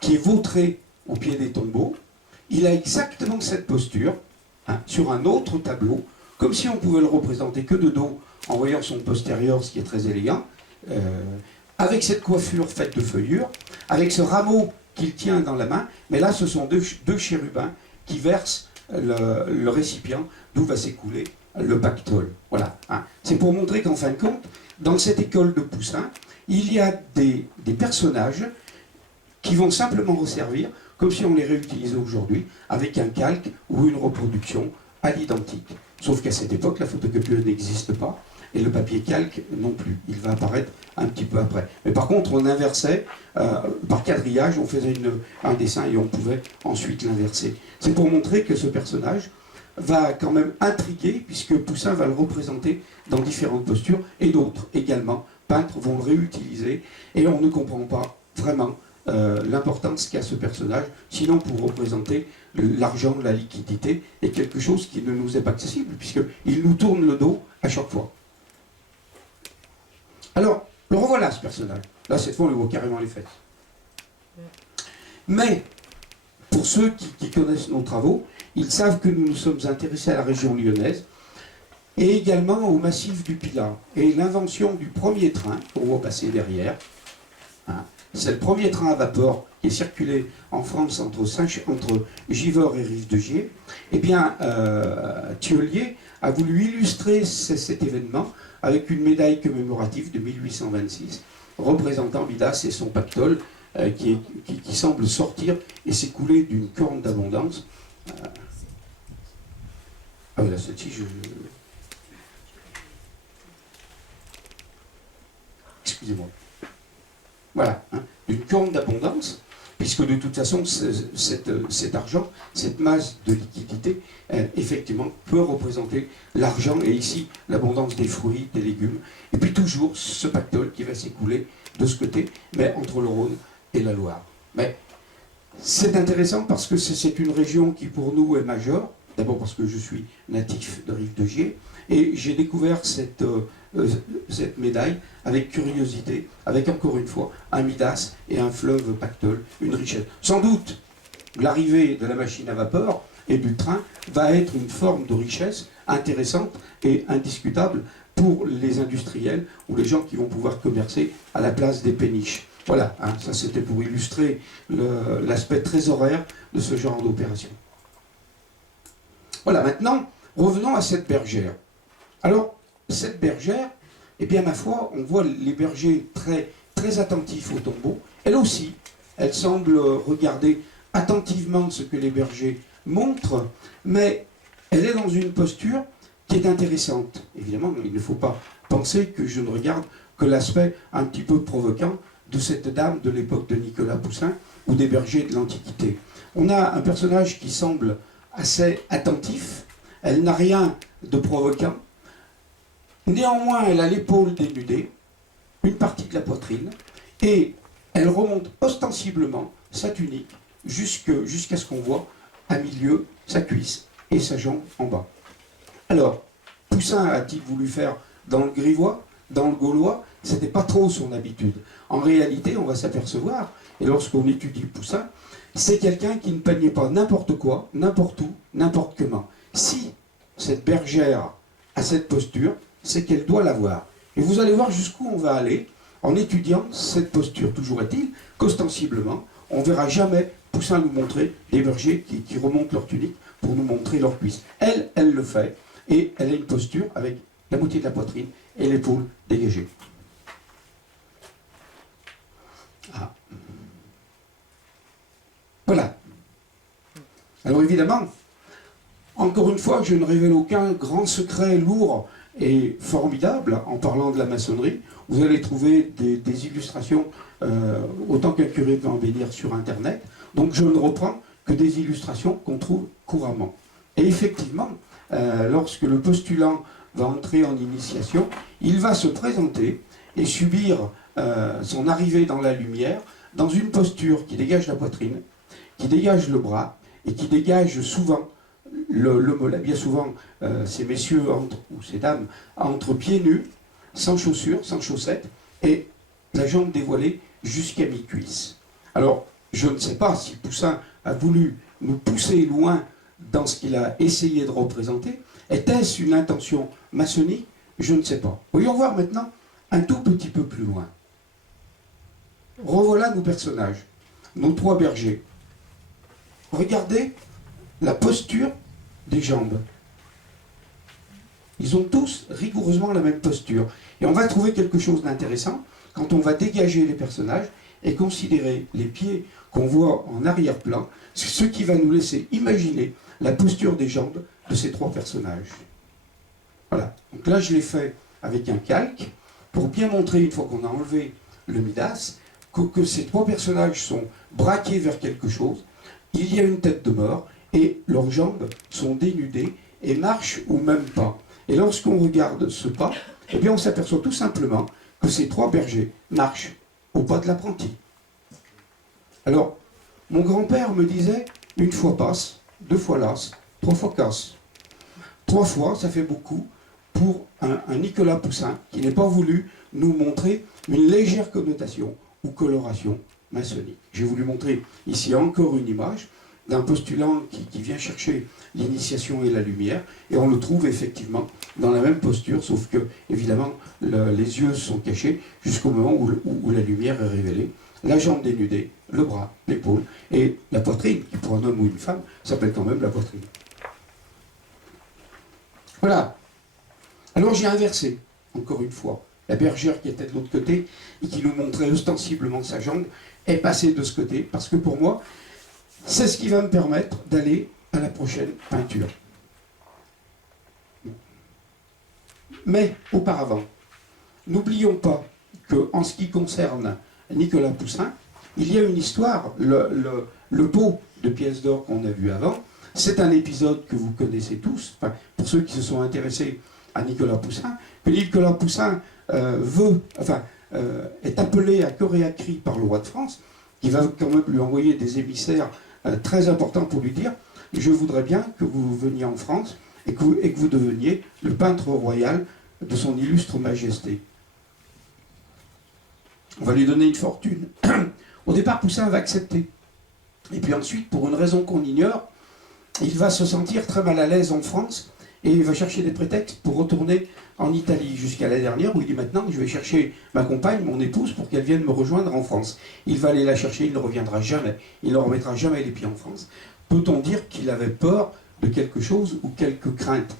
qui est vautré au pied des tombeaux, il a exactement cette posture, sur un autre tableau, comme si on pouvait le représenter que de dos, en voyant son postérieur, ce qui est très élégant, avec cette coiffure faite de feuillures, avec ce rameau qu'il tient dans la main, mais là ce sont deux chérubins qui versent le récipient d'où va s'écouler le pactole. Voilà. Hein. C'est pour montrer qu'en fin de compte, dans cette école de Poussin, il y a des personnages qui vont simplement resservir, comme si on les réutilisait aujourd'hui, avec un calque ou une reproduction à l'identique. Sauf qu'à cette époque, la photocopieuse n'existe pas, et le papier calque non plus. Il va apparaître un petit peu après. Mais par contre, on inversait, par quadrillage, on faisait un dessin et on pouvait ensuite l'inverser. C'est pour montrer que ce personnage va quand même intriguer, puisque Poussin va le représenter dans différentes postures, et d'autres également, peintres vont le réutiliser, et on ne comprend pas vraiment l'importance qu'a ce personnage, sinon pour représenter l'argent, la liquidité, est quelque chose qui ne nous est pas accessible, puisqu'il nous tourne le dos à chaque fois. Alors, le revoilà ce personnage. Là, cette fois, on le voit carrément les fesses. Mais, pour ceux qui connaissent nos travaux, ils savent que nous nous sommes intéressés à la région lyonnaise, et également au massif du Pilat. Et l'invention du premier train, qu'on voit passer derrière, hein, c'est le premier train à vapeur qui est circulé en France entre Givors et Rive de Gier. Eh bien, Thiollier a voulu illustrer cet événement avec une médaille commémorative de 1826 représentant Midas et son pactole qui semble sortir et s'écouler d'une corne d'abondance. Ah oui, là, celle-ci, excusez-moi. Voilà, hein, une corne d'abondance, puisque de toute façon, cet argent, cette masse de liquidité, effectivement, peut représenter l'argent, et ici, l'abondance des fruits, des légumes, et puis toujours ce pactole qui va s'écouler de ce côté, mais entre le Rhône et la Loire. Mais c'est intéressant parce que c'est une région qui, pour nous, est majeure, d'abord parce que je suis natif de Rive de Gier, et j'ai découvert cette médaille avec curiosité, avec encore une fois un Midas et un fleuve pactole, une richesse. Sans doute, l'arrivée de la machine à vapeur et du train va être une forme de richesse intéressante et indiscutable pour les industriels ou les gens qui vont pouvoir commercer à la place des péniches. Voilà, hein, ça c'était pour illustrer l'aspect trésoraire de ce genre d'opération. Voilà, maintenant, revenons à cette bergère. Alors, cette bergère, eh bien, ma foi, on voit les bergers très, très attentifs au tombeau. Elle aussi, elle semble regarder attentivement ce que les bergers montrent, mais elle est dans une posture qui est intéressante. Évidemment, il ne faut pas penser que je ne regarde que l'aspect un petit peu provoquant de cette dame de l'époque de Nicolas Poussin ou des bergers de l'Antiquité. On a un personnage qui semble assez attentif, elle n'a rien de provoquant, néanmoins elle a l'épaule dénudée, une partie de la poitrine, et elle remonte ostensiblement sa tunique jusqu'à ce qu'on voit à milieu sa cuisse et sa jambe en bas. Alors, Poussin a-t-il voulu faire dans le grivois, dans le gaulois? C'était pas trop son habitude. En réalité, on va s'apercevoir, et lorsqu'on étudie Poussin, c'est quelqu'un qui ne peignait pas n'importe quoi, n'importe où, n'importe comment. Si cette bergère a cette posture, c'est qu'elle doit l'avoir. Et vous allez voir jusqu'où on va aller en étudiant cette posture. Toujours est-il qu'ostensiblement, on ne verra jamais Poussin nous montrer des bergers qui remontent leur tunique pour nous montrer leurs cuisses. Elle le fait, et elle a une posture avec la moitié de la poitrine et l'épaule dégagée. Ah. Voilà. Alors évidemment, encore une fois, je ne révèle aucun grand secret lourd et formidable en parlant de la maçonnerie. Vous allez trouver des illustrations autant qu'un curé peut en bénir sur Internet. Donc je ne reprends que des illustrations qu'on trouve couramment. Et effectivement, lorsque le postulant va entrer en initiation, il va se présenter et subir son arrivée dans la lumière dans une posture qui dégage la poitrine, qui dégage le bras et qui dégage souvent le mollet. Bien souvent, ces messieurs ou ces dames entre pieds nus, sans chaussures, sans chaussettes, et la jambe dévoilée jusqu'à mi-cuisse. Alors, je ne sais pas si Poussin a voulu nous pousser loin dans ce qu'il a essayé de représenter. Était-ce une intention maçonnique? Je ne sais pas. Voyons voir maintenant un tout petit peu plus loin. Revoilà nos personnages, nos trois bergers. Regardez la posture des jambes. Ils ont tous rigoureusement la même posture. Et on va trouver quelque chose d'intéressant quand on va dégager les personnages et considérer les pieds qu'on voit en arrière-plan, c'est ce qui va nous laisser imaginer la posture des jambes de ces trois personnages. Voilà. Donc là, je l'ai fait avec un calque pour bien montrer, une fois qu'on a enlevé le Midas, que ces trois personnages sont braqués vers quelque chose. Il y a une tête de mort et leurs jambes sont dénudées et marchent ou même pas. Et lorsqu'on regarde ce pas, eh bien on s'aperçoit tout simplement que ces trois bergers marchent au pas de l'apprenti. Alors, mon grand-père me disait, une fois passe, deux fois lasse, trois fois casse. Trois fois, ça fait beaucoup pour un Nicolas Poussin qui n'est pas voulu nous montrer une légère connotation ou coloration maçonnique. J'ai voulu montrer ici encore une image d'un postulant qui vient chercher l'initiation et la lumière, et on le trouve effectivement dans la même posture, sauf que, évidemment, les yeux sont cachés jusqu'au moment où la lumière est révélée. La jambe dénudée, le bras, l'épaule, et la poitrine, qui pour un homme ou une femme s'appelle quand même la poitrine. Voilà. Alors j'ai inversé, encore une fois. La bergère qui était de l'autre côté et qui nous montrait ostensiblement sa jambe est passée de ce côté, parce que pour moi, c'est ce qui va me permettre d'aller à la prochaine peinture. Mais auparavant, n'oublions pas qu'en ce qui concerne Nicolas Poussin, il y a une histoire. Le pot de pièces d'or qu'on a vu avant, c'est un épisode que vous connaissez tous, enfin, pour ceux qui se sont intéressés à Nicolas Poussin, que Nicolas Poussin est appelé à Coréacri par le roi de France, qui va quand même lui envoyer des émissaires très importants pour lui dire « Je voudrais bien que vous veniez en France et que vous deveniez le peintre royal de son illustre majesté. » On va lui donner une fortune. Au départ, Poussin va accepter. Et puis ensuite, pour une raison qu'on ignore, il va se sentir très mal à l'aise en France et il va chercher des prétextes pour retourner en Italie, jusqu'à la dernière où il dit maintenant je vais chercher ma compagne, mon épouse, pour qu'elle vienne me rejoindre en France. Il va aller la chercher, il ne reviendra jamais, il ne remettra jamais les pieds en France. Peut-on dire qu'il avait peur de quelque chose ou quelques craintes?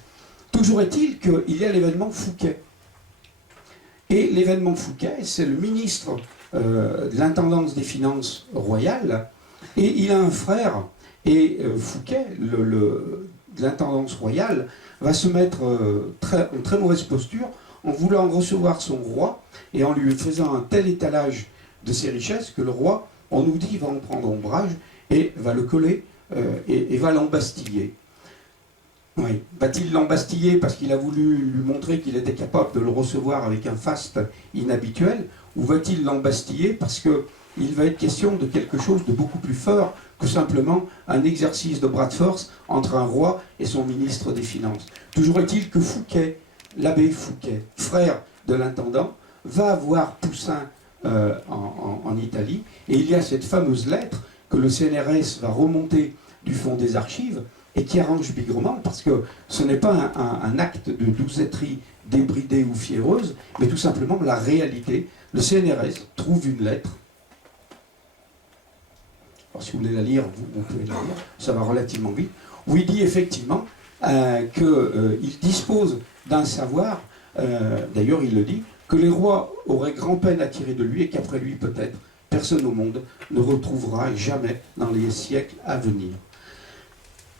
Toujours est-il qu'il y a l'événement Fouquet. Et l'événement Fouquet, c'est le ministre de l'intendance des finances royales, et il a un frère, et Fouquet, de l'intendance royale, va se mettre en très mauvaise posture en voulant recevoir son roi et en lui faisant un tel étalage de ses richesses que le roi, on nous dit, va en prendre ombrage et va le coller et va l'embastiller. Oui. Va-t-il l'embastiller parce qu'il a voulu lui montrer qu'il était capable de le recevoir avec un faste inhabituel, ou va-t-il l'embastiller parce qu'il va être question de quelque chose de beaucoup plus fort que simplement un exercice de bras de force entre un roi et son ministre des Finances? Toujours est-il que Fouquet, l'abbé Fouquet, frère de l'intendant, va voir Poussin en Italie, et il y a cette fameuse lettre que le CNRS va remonter du fond des archives, et qui arrange bigrement, parce que ce n'est pas un acte de douzetterie débridée ou fiévreuse, mais tout simplement la réalité. Le CNRS trouve une lettre. Alors si vous voulez la lire, vous pouvez la lire, ça va relativement vite, où il dit effectivement qu'il dispose d'un savoir, d'ailleurs il le dit, que les rois auraient grand-peine à tirer de lui, et qu'après lui peut-être, personne au monde ne retrouvera jamais dans les siècles à venir.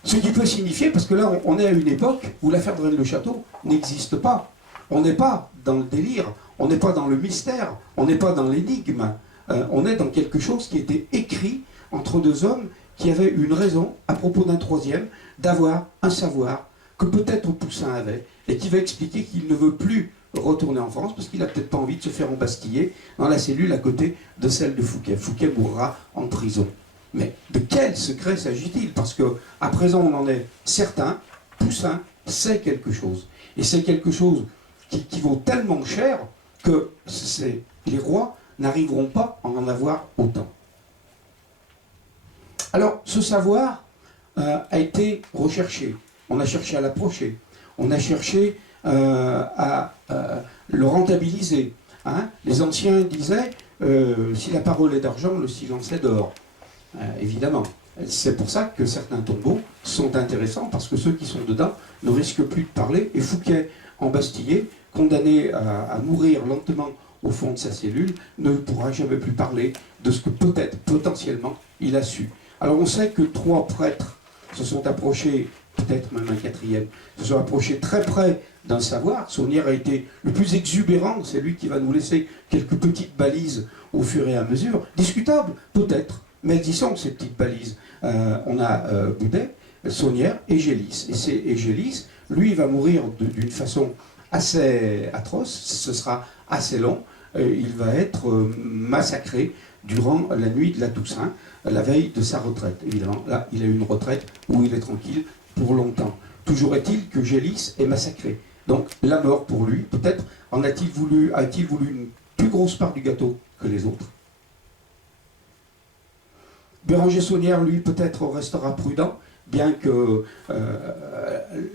Ce qui peut signifier, parce que là on est à une époque où l'affaire de Rennes-le-Château n'existe pas. On n'est pas dans le délire, on n'est pas dans le mystère, on n'est pas dans l'énigme. On est dans quelque chose qui était écrit entre deux hommes qui avaient une raison, à propos d'un troisième, d'avoir un savoir que peut-être Poussin avait, et qui va expliquer qu'il ne veut plus retourner en France, parce qu'il n'a peut-être pas envie de se faire embastiller dans la cellule à côté de celle de Fouquet. Fouquet mourra en prison. Mais de quel secret s'agit-il? Parce qu'à présent, on en est certain, Poussin sait quelque chose. Et c'est quelque chose qui vaut tellement cher que les rois n'arriveront pas à en avoir autant. Alors, ce savoir a été recherché. On a cherché à l'approcher. On a cherché à le rentabiliser. Hein? Les anciens disaient si la parole est d'argent, le silence est d'or. Évidemment. C'est pour ça que certains tombeaux sont intéressants, parce que ceux qui sont dedans ne risquent plus de parler. Et Fouquet embastillé, condamné à mourir lentement au fond de sa cellule, ne pourra jamais plus parler de ce que peut-être, potentiellement, il a su. Alors on sait que 3 prêtres se sont approchés, peut-être même un 4e, se sont approchés très près d'un savoir. Saunière a été le plus exubérant, c'est lui qui va nous laisser quelques petites balises au fur et à mesure. Discutable, peut-être, mais elles y sont, ces petites balises. On a Boudet, Saunière et Gélis. Et Gélis, lui, va mourir d'une façon assez atroce, ce sera assez long. Il va être massacré durant la nuit de la Toussaint, la veille de sa retraite. Évidemment, là, il a eu une retraite où il est tranquille pour longtemps. Toujours est-il que Gélis est massacré. Donc, la mort pour lui, peut-être, a-t-il voulu une plus grosse part du gâteau que les autres. Béranger Saunière, lui, peut-être restera prudent, bien que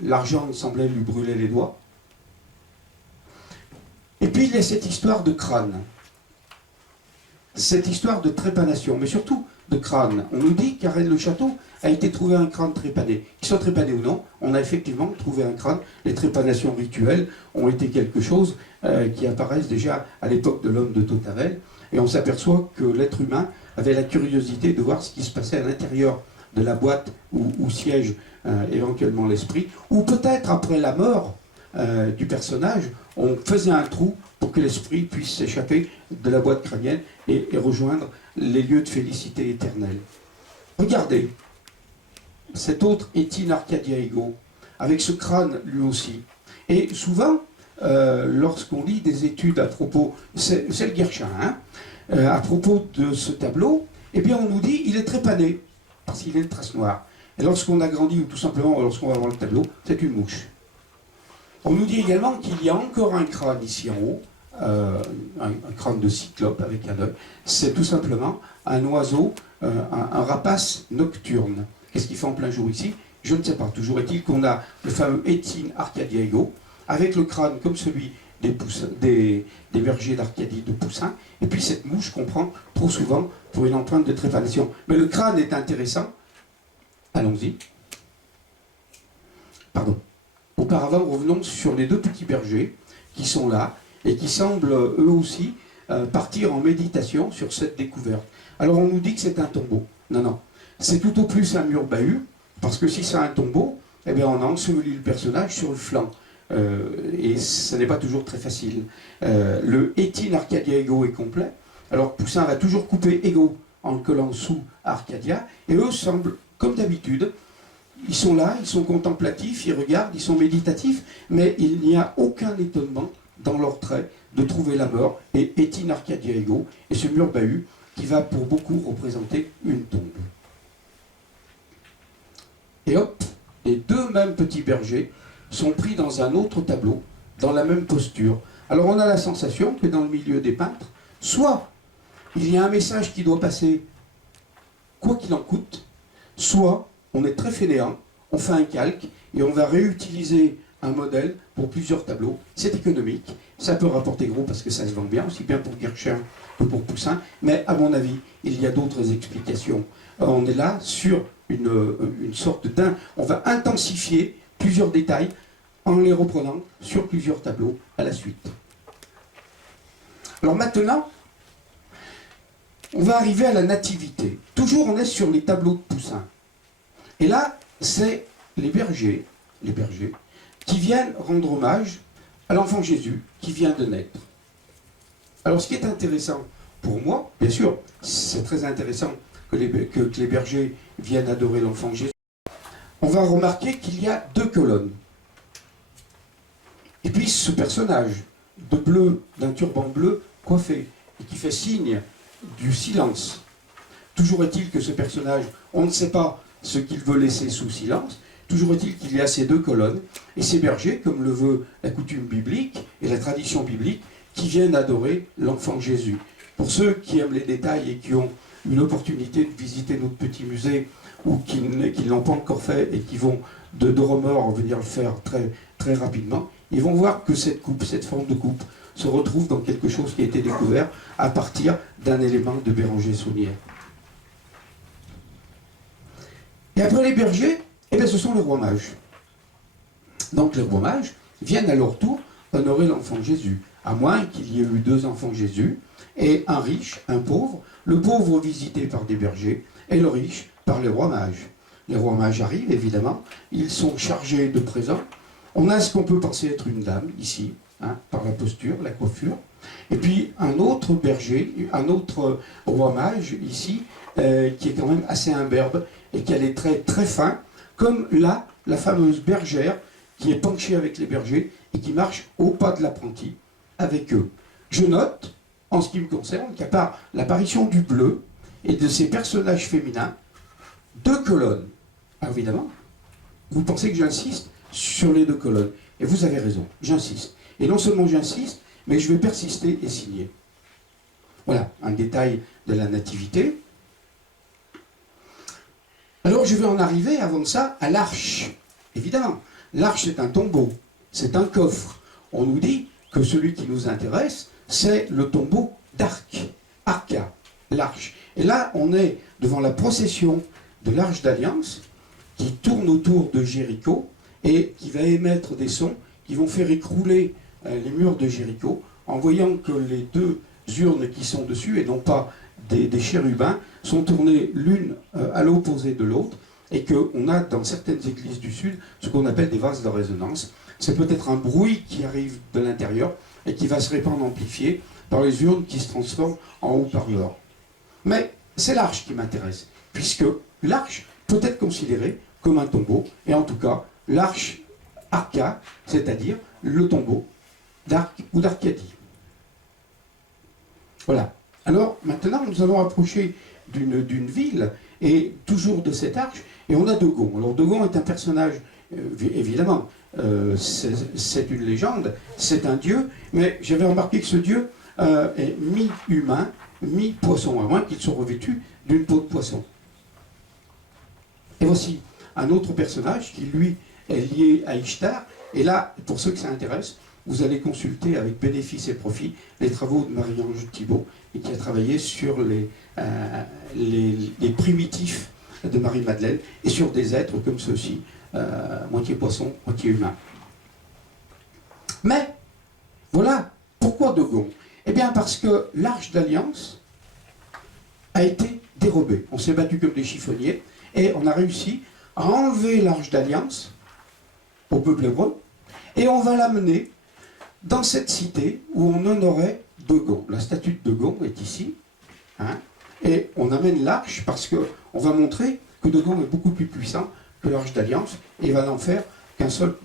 l'argent semblait lui brûler les doigts. Et puis, il y a cette histoire de crâne. Cette histoire de trépanation, mais surtout de crâne. On nous dit qu'à Rennes-le-Château a été trouvé un crâne trépané. Qu'il soit trépané ou non, on a effectivement trouvé un crâne. Les trépanations rituelles ont été quelque chose qui apparaissent déjà à l'époque de l'homme de Tautavel. Et on s'aperçoit que l'être humain avait la curiosité de voir ce qui se passait à l'intérieur de la boîte où siège éventuellement l'esprit. Ou peut-être après la mort du personnage, on faisait un trou pour que l'esprit puisse s'échapper de la boîte crânienne et rejoindre les lieux de félicité éternelle. Regardez, cet autre Étienne Arcadiaïgo, avec ce crâne lui aussi. Et souvent, lorsqu'on lit des études à propos, c'est le Guerchin, hein, à propos de ce tableau, eh bien on nous dit il est trépané, parce qu'il est une trace noire. Et lorsqu'on agrandit, ou tout simplement lorsqu'on va voir le tableau, c'est une mouche. On nous dit également qu'il y a encore un crâne ici en haut, un crâne de cyclope avec un œil. C'est tout simplement un oiseau, un rapace nocturne. Qu'est-ce qu'il fait en plein jour ici? Je ne sais pas. Toujours est-il qu'on a le fameux Étienne Arcadiaïgo, avec le crâne comme celui des bergers d'Arcadie de Poussin, et puis cette mouche qu'on prend trop souvent pour une empreinte de trépanation. Mais le crâne est intéressant. Allons-y. Pardon. Auparavant, revenons sur les 2 petits bergers qui sont là et qui semblent eux aussi partir en méditation sur cette découverte. Alors on nous dit que c'est un tombeau. Non, non. C'est tout au plus un mur bahut, parce que si c'est un tombeau, eh bien on a enseveli le personnage sur le flanc. Et ce n'est pas toujours très facile. Le Étienne Arcadiaïgo est complet. Alors Poussin va toujours couper Ego en le collant sous Arcadia. Et eux semblent, comme d'habitude, ils sont là, ils sont contemplatifs, ils regardent, ils sont méditatifs, mais il n'y a aucun étonnement dans leurs traits de trouver la mort. Et Étienne Arcadiaïgo et ce mur bahut qui va pour beaucoup représenter une tombe. Et hop, les 2 mêmes petits bergers sont pris dans un autre tableau, dans la même posture. Alors on a la sensation que dans le milieu des peintres, soit il y a un message qui doit passer quoi qu'il en coûte, soit on est très fainéant, on fait un calque et on va réutiliser un modèle pour plusieurs tableaux. C'est économique, ça peut rapporter gros parce que ça se vend bien, aussi bien pour Guerchin que pour Poussin, mais à mon avis, il y a d'autres explications. On est là sur une sorte on va intensifier plusieurs détails en les reprenant sur plusieurs tableaux à la suite. Alors maintenant, on va arriver à la nativité. Toujours on est sur les tableaux de Poussin. Et là, c'est les bergers qui viennent rendre hommage à l'enfant Jésus qui vient de naître. Alors ce qui est intéressant pour moi, bien sûr, c'est très intéressant que les bergers viennent adorer l'enfant Jésus. On va remarquer qu'il y a 2 colonnes. Et puis ce personnage de bleu, d'un turban bleu coiffé, et qui fait signe du silence. Toujours est-il que ce personnage, on ne sait pas ce qu'il veut laisser sous silence, toujours est-il qu'il y a ces 2 colonnes, et ces bergers, comme le veut la coutume biblique et la tradition biblique, qui viennent adorer l'enfant Jésus. Pour ceux qui aiment les détails et qui ont une opportunité de visiter notre petit musée, ou qui ne l'ont pas encore fait et qui vont de remords venir le faire très, très rapidement, ils vont voir que cette coupe, cette forme de coupe, se retrouve dans quelque chose qui a été découvert à partir d'un élément de Béranger Saunière. Et après les bergers, eh bien, ce sont les rois mages. Donc les rois mages viennent à leur tour honorer l'enfant Jésus, à moins qu'il y ait eu deux enfants Jésus, et un riche, un pauvre, le pauvre visité par des bergers, et le riche par les rois mages. Les rois mages arrivent, évidemment, ils sont chargés de présents. On a ce qu'on peut penser être une dame, ici, hein, par la posture, la coiffure. Et puis un autre berger, un autre roi mage, ici, qui est quand même assez imberbe, et qui a les traits très fins, comme là, la fameuse bergère, qui est penchée avec les bergers, et qui marche au pas de l'apprenti, avec eux. Je note, en ce qui me concerne, qu'à part l'apparition du bleu, et de ces personnages féminins, deux colonnes. Alors évidemment, vous pensez que j'insiste sur les deux colonnes. Et vous avez raison, j'insiste. Et non seulement j'insiste, mais je vais persister et signer. Voilà, un détail de la nativité. Alors je vais en arriver, avant ça, à l'arche. Évidemment, l'arche c'est un tombeau, c'est un coffre. On nous dit que celui qui nous intéresse, c'est le tombeau d'Arc, Arca, l'arche. Et là, on est devant la procession de l'Arche d'Alliance, qui tourne autour de Jéricho, et qui va émettre des sons qui vont faire écrouler les murs de Jéricho, en voyant que les deux urnes qui sont dessus, et non pas des chérubins, sont tournées l'une à l'opposé de l'autre, et qu'on a dans certaines églises du Sud ce qu'on appelle des vases de résonance. C'est peut-être un bruit qui arrive de l'intérieur, et qui va se répandre amplifié par les urnes qui se transforment en haut-parleurs. Mais c'est l'arche qui m'intéresse, puisque l'arche peut être considérée comme un tombeau, et en tout cas, l'arche Arca, c'est-à-dire le tombeau d'Arc ou d'Arcadie. Voilà. Alors, maintenant, nous allons approcher d'une ville, et toujours de cette arche, et on a Degon. Alors, Degon est un personnage, évidemment, c'est une légende, c'est un dieu, mais j'avais remarqué que ce dieu est mi-humain, mi-poisson, à moins qu'il soit revêtu d'une peau de poisson. Et voici un autre personnage qui, lui, est lié à Ishtar. Et là, pour ceux que ça intéresse, vous allez consulter avec bénéfice et profit les travaux de Marie-Ange Thibault, et qui a travaillé sur les primitifs de Marie-Madeleine, et sur des êtres comme ceux-ci, moitié poisson, moitié humain. Mais, voilà, pourquoi Degon? Eh bien parce que l'Arche d'Alliance a été dérobée. On s'est battu comme des chiffonniers, et on a réussi à enlever l'Arche d'Alliance au peuple hébreu, et on va l'amener dans cette cité où on honorait Degon. La statue de Degon est ici, hein, et on amène l'arche parce qu'on va montrer que Degon est beaucoup plus puissant que l'Arche d'Alliance, et il va n'en faire qu'un seul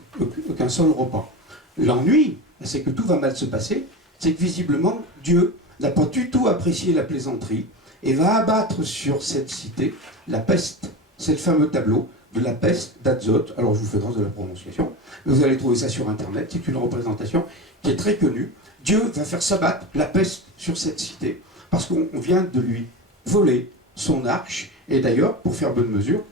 repas. L'ennui, c'est que tout va mal se passer, c'est que visiblement Dieu n'a pas du tout apprécié la plaisanterie, et va abattre sur cette cité la peste. C'est le fameux tableau de la peste d'Azote. Alors je vous fais grâce de la prononciation, vous allez trouver ça sur internet, c'est une représentation qui est très connue. Dieu va faire s'abattre la peste sur cette cité, parce qu'on vient de lui voler son arche, et d'ailleurs, pour faire bonne mesure,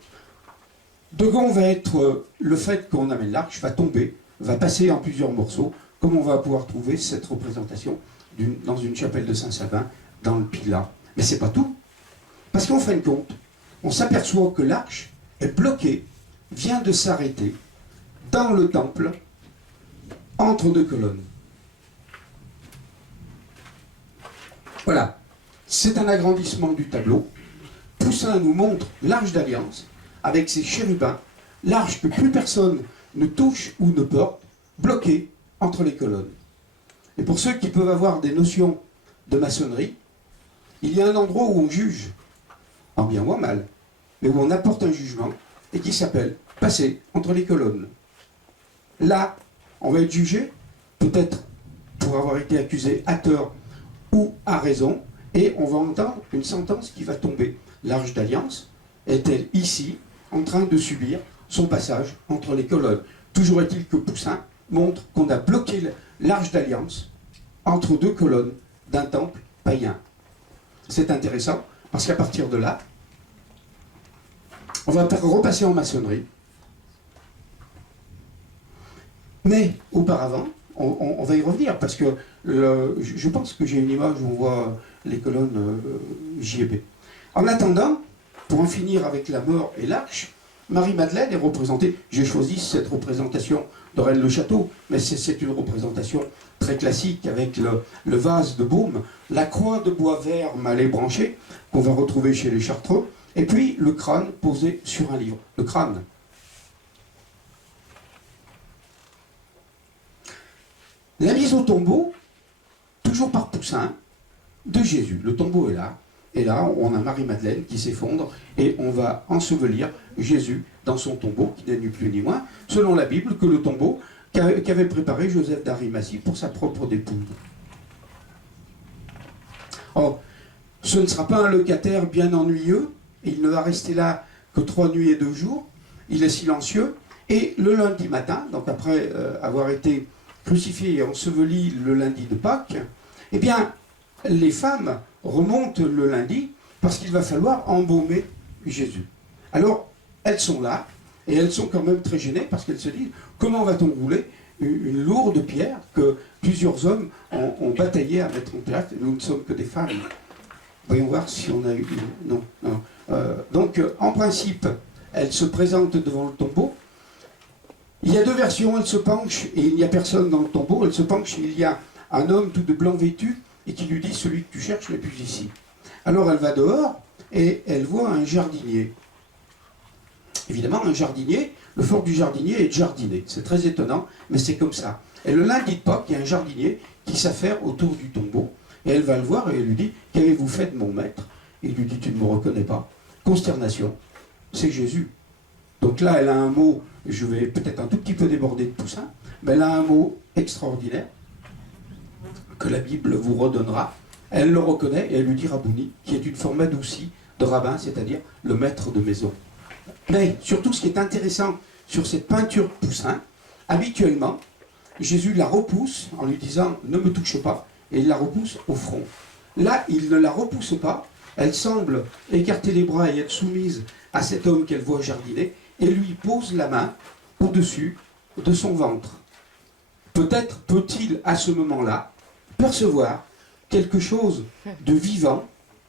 Degon va être, le fait qu'on amène l'arche va tomber, va passer en plusieurs morceaux, comme on va pouvoir trouver cette représentation dans une chapelle de Saint-Sabin, dans le Pilat. Mais c'est pas tout, parce qu'en fin de compte, on s'aperçoit que l'arche est bloquée, vient de s'arrêter dans le temple, entre deux colonnes. Voilà, c'est un agrandissement du tableau. Poussin nous montre l'Arche d'Alliance, avec ses chérubins, l'arche que plus personne ne touche ou ne porte, bloquée entre les colonnes. Et pour ceux qui peuvent avoir des notions de maçonnerie, il y a un endroit où on juge, en bien ou en mal, mais où on apporte un jugement, et qui s'appelle passer entre les colonnes. Là, on va être jugé, peut-être pour avoir été accusé à tort ou à raison, et on va entendre une sentence qui va tomber. L'Arche d'Alliance est-elle ici, en train de subir son passage entre les colonnes? Toujours est-il que Poussin montre qu'on a bloqué l'Arche d'Alliance entre deux colonnes d'un temple païen. C'est intéressant, parce qu'à partir de là, on va repasser en maçonnerie. Mais auparavant, on va y revenir, parce que je pense que j'ai une image où on voit les colonnes JB. En attendant, pour en finir avec la mort et l'arche, Marie-Madeleine est représentée, j'ai choisi cette représentation de Rennes-le-Château, mais c'est une représentation très classique avec le vase de baume, la croix de bois vert mal branchée, qu'on va retrouver chez les Chartreux, et puis le crâne posé sur un livre. Le crâne. La mise au tombeau, toujours par Poussin, de Jésus. Le tombeau est là. Et là, on a Marie-Madeleine qui s'effondre et on va ensevelir Jésus dans son tombeau, qui n'est ni plus ni moins, selon la Bible, que le tombeau qu'avait préparé Joseph d'Arimathie pour sa propre dépouille. Or, ce ne sera pas un locataire bien ennuyeux, et il ne va rester là que 3 nuits et 2 jours, il est silencieux, et le lundi matin, donc après avoir été crucifié et enseveli le lundi de Pâques, eh bien, les femmes remontent le lundi parce qu'il va falloir embaumer Jésus. Alors, elles sont là, et elles sont quand même très gênées parce qu'elles se disent, comment va-t-on rouler une lourde pierre que plusieurs hommes ont bataillé à mettre en place? Nous ne sommes que des femmes. Voyons voir si on a eu... Non, non. Donc, en principe, elles se présentent devant le tombeau. Il y a 2 versions, elles se penchent et il n'y a personne dans le tombeau. Elles se penchent et il y a un homme tout de blanc vêtu et qui lui dit, celui que tu cherches n'est plus ici. Alors elle va dehors et elle voit un jardinier. Évidemment, un jardinier, le fort du jardinier est de jardiner. C'est très étonnant, mais c'est comme ça. Et le lundi de Pâques, il y a un jardinier qui s'affaire autour du tombeau. Et elle va le voir et elle lui dit, qu'avez-vous fait de mon maître? Il lui dit, tu ne me reconnais pas. Consternation, c'est Jésus. Donc là, elle a un mot, je vais peut-être un tout petit peu déborder de Poussin, mais elle a un mot extraordinaire que la Bible vous redonnera. Elle le reconnaît et elle lui dit Rabouni, qui est une forme adoucie de rabbin, c'est-à-dire le maître de maison. Mais surtout, ce qui est intéressant sur cette peinture Poussin, habituellement, Jésus la repousse en lui disant « ne me touche pas » et il la repousse au front. Là, il ne la repousse pas, elle semble écarter les bras et être soumise à cet homme qu'elle voit jardiner et lui pose la main au-dessus de son ventre. Peut-être peut-il à ce moment-là percevoir quelque chose de vivant,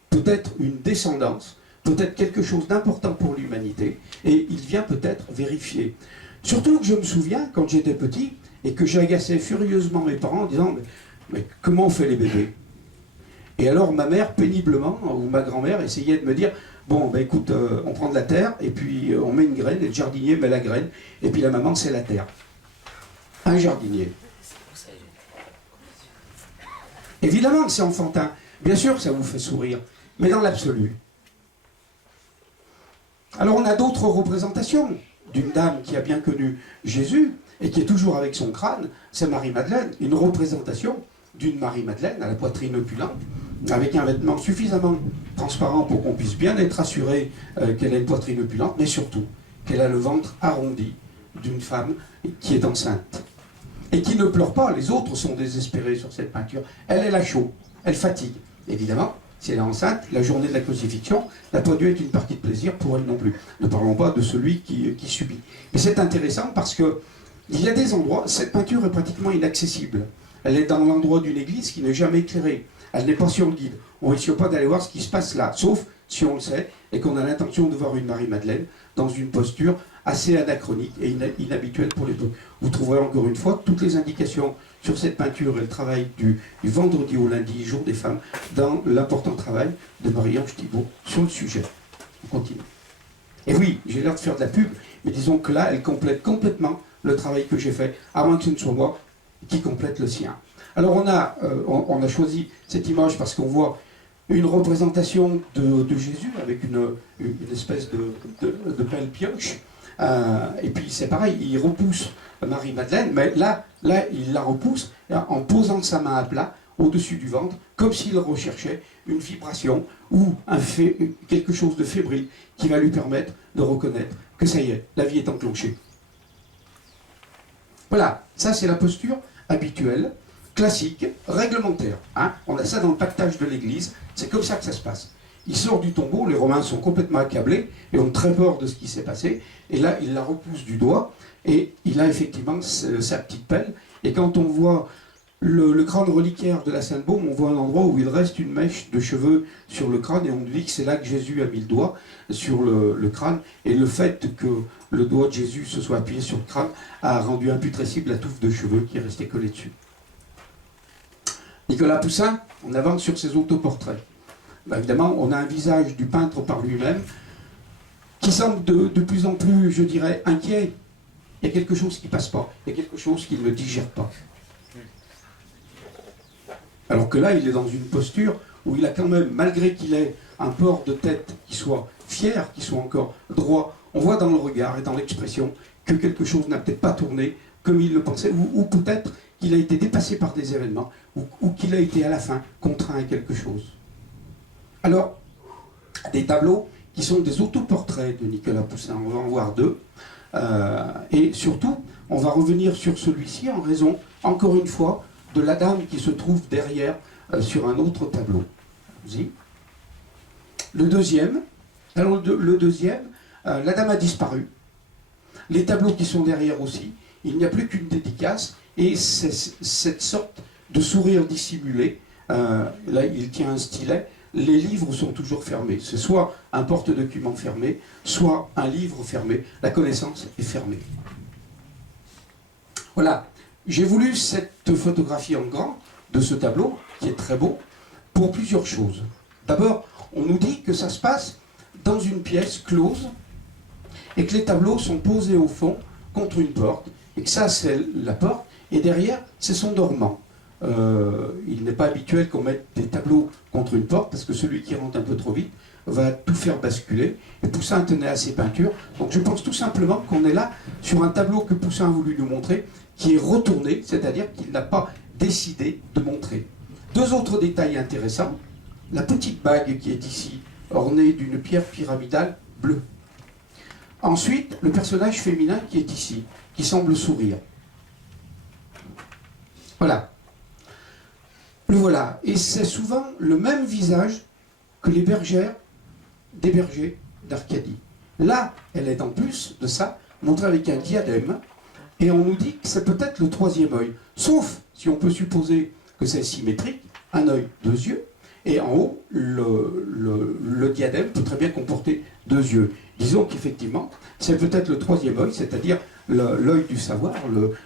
peut-être une descendance, peut-être quelque chose d'important pour l'humanité, et il vient peut-être vérifier. Surtout que je me souviens, quand j'étais petit, et que j'agaçais furieusement mes parents en disant « mais comment on fait les bébés ?» Et alors ma mère, péniblement, ou ma grand-mère, essayait de me dire « bon, ben écoute, on prend de la terre, et puis on met une graine, et le jardinier met la graine, et puis la maman, c'est la terre. » Un jardinier. Évidemment que c'est enfantin. Bien sûr que ça vous fait sourire, mais dans l'absolu. Alors on a d'autres représentations d'une dame qui a bien connu Jésus et qui est toujours avec son crâne, c'est Marie-Madeleine, une représentation d'une Marie-Madeleine à la poitrine opulente, avec un vêtement suffisamment transparent pour qu'on puisse bien être assuré qu'elle a une poitrine opulente, mais surtout qu'elle a le ventre arrondi d'une femme qui est enceinte. Et qui ne pleure pas, les autres sont désespérés sur cette peinture. Elle a chaud, elle fatigue. Évidemment, si elle est enceinte, la journée de la crucifixion n'a pas dû être une partie de plaisir pour elle non plus. Ne parlons pas de celui qui subit. Mais c'est intéressant parce que il y a des endroits, cette peinture est pratiquement inaccessible. Elle est dans l'endroit d'une église qui n'est jamais éclairée. Elle n'est pas sur le guide. On ne risque pas d'aller voir ce qui se passe là, sauf si on le sait et qu'on a l'intention de voir une Marie-Madeleine dans une posture assez anachronique et inhabituelle pour l'époque. Vous trouverez encore une fois toutes les indications sur cette peinture et le travail du vendredi au lundi, jour des femmes, dans l'important travail de Marie-Ange Thibault sur le sujet. On continue. Et oui, j'ai l'air de faire de la pub, mais disons que là, elle complète complètement le travail que j'ai fait, à moins que ce ne soit moi qui complète le sien. Alors on a choisi cette image parce qu'on voit une représentation de Jésus avec une espèce de pelle pioche. Et puis c'est pareil, il repousse Marie-Madeleine, mais là, il la repousse en posant sa main à plat au-dessus du ventre, comme s'il recherchait une vibration ou quelque chose de fébrile qui va lui permettre de reconnaître que ça y est, la vie est enclenchée. Voilà, ça c'est la posture habituelle, classique, réglementaire. Hein. On a ça dans le pactage de l'Église, c'est comme ça que ça se passe. Il sort du tombeau, les Romains sont complètement accablés et ont très peur de ce qui s'est passé. Et là, il la repousse du doigt et il a effectivement sa petite pelle. Et quand on voit Le crâne reliquaire de la Sainte Baume, on voit un endroit où il reste une mèche de cheveux sur le crâne et on nous dit que c'est là que Jésus a mis le doigt sur le crâne. Et le fait que le doigt de Jésus se soit appuyé sur le crâne a rendu imputrescible la touffe de cheveux qui est restée collée dessus. Nicolas Poussin, on avance sur ses autoportraits. Ben évidemment, on a un visage du peintre par lui-même qui semble de plus en plus, je dirais, inquiet. Il y a quelque chose qui ne passe pas, il y a quelque chose qu'il ne digère pas. Alors que là, il est dans une posture où il a quand même, malgré qu'il ait un port de tête qui soit fier, qui soit encore droit, on voit dans le regard et dans l'expression que quelque chose n'a peut-être pas tourné comme il le pensait, ou peut-être qu'il a été dépassé par des événements, ou qu'il a été à la fin contraint à quelque chose. Alors, des tableaux qui sont des autoportraits de Nicolas Poussin, on va en voir deux, et surtout, on va revenir sur celui-ci en raison, encore une fois, de la dame qui se trouve derrière sur un autre tableau. Vas-y. Le deuxième, la dame a disparu. Les tableaux qui sont derrière aussi, il n'y a plus qu'une dédicace et c'est cette sorte de sourire dissimulé. Là, il tient un stylet. Les livres sont toujours fermés. C'est soit un porte-document fermé, soit un livre fermé. La connaissance est fermée. Voilà. J'ai voulu cette photographie en grand de ce tableau, qui est très beau, pour plusieurs choses. D'abord, on nous dit que ça se passe dans une pièce close et que les tableaux sont posés au fond contre une porte, et que ça, c'est la porte, et derrière, c'est son dormant. Il n'est pas habituel qu'on mette des tableaux contre une porte, parce que celui qui rentre un peu trop vite va tout faire basculer, et Poussin tenait à ses peintures. Donc je pense tout simplement qu'on est là sur un tableau que Poussin a voulu nous montrer, qui est retourné, c'est-à-dire qu'il n'a pas décidé de montrer. Deux autres détails intéressants. La petite bague qui est ici, ornée d'une pierre pyramidale bleue. Ensuite, le personnage féminin qui est ici, qui semble sourire. Voilà. Le voilà. Et c'est souvent le même visage que les bergères des bergers d'Arcadie. Là, elle est en plus de ça, montrée avec un diadème, et on nous dit que c'est peut-être le troisième œil. Sauf si on peut supposer que c'est symétrique, un œil, deux yeux, et en haut, le diadème peut très bien comporter deux yeux. Disons qu'effectivement, c'est peut-être le troisième œil, c'est-à-dire l'œil du savoir,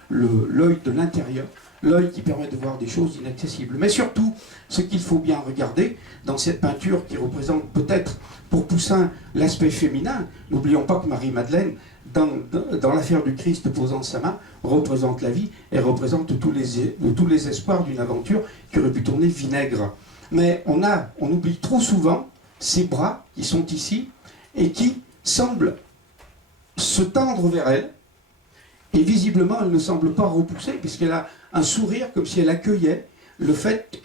l'œil de l'intérieur, l'œil qui permet de voir des choses inaccessibles. Mais surtout, ce qu'il faut bien regarder dans cette peinture qui représente peut-être pour Poussin l'aspect féminin, n'oublions pas que Marie-Madeleine, dans l'affaire du Christ posant sa main, représente la vie et représente tous les espoirs d'une aventure qui aurait pu tourner vinaigre. Mais on oublie trop souvent ces bras qui sont ici et qui semblent se tendre vers elle. Et visiblement, elle ne semble pas repousser, puisqu'elle a un sourire comme si elle accueillait le fait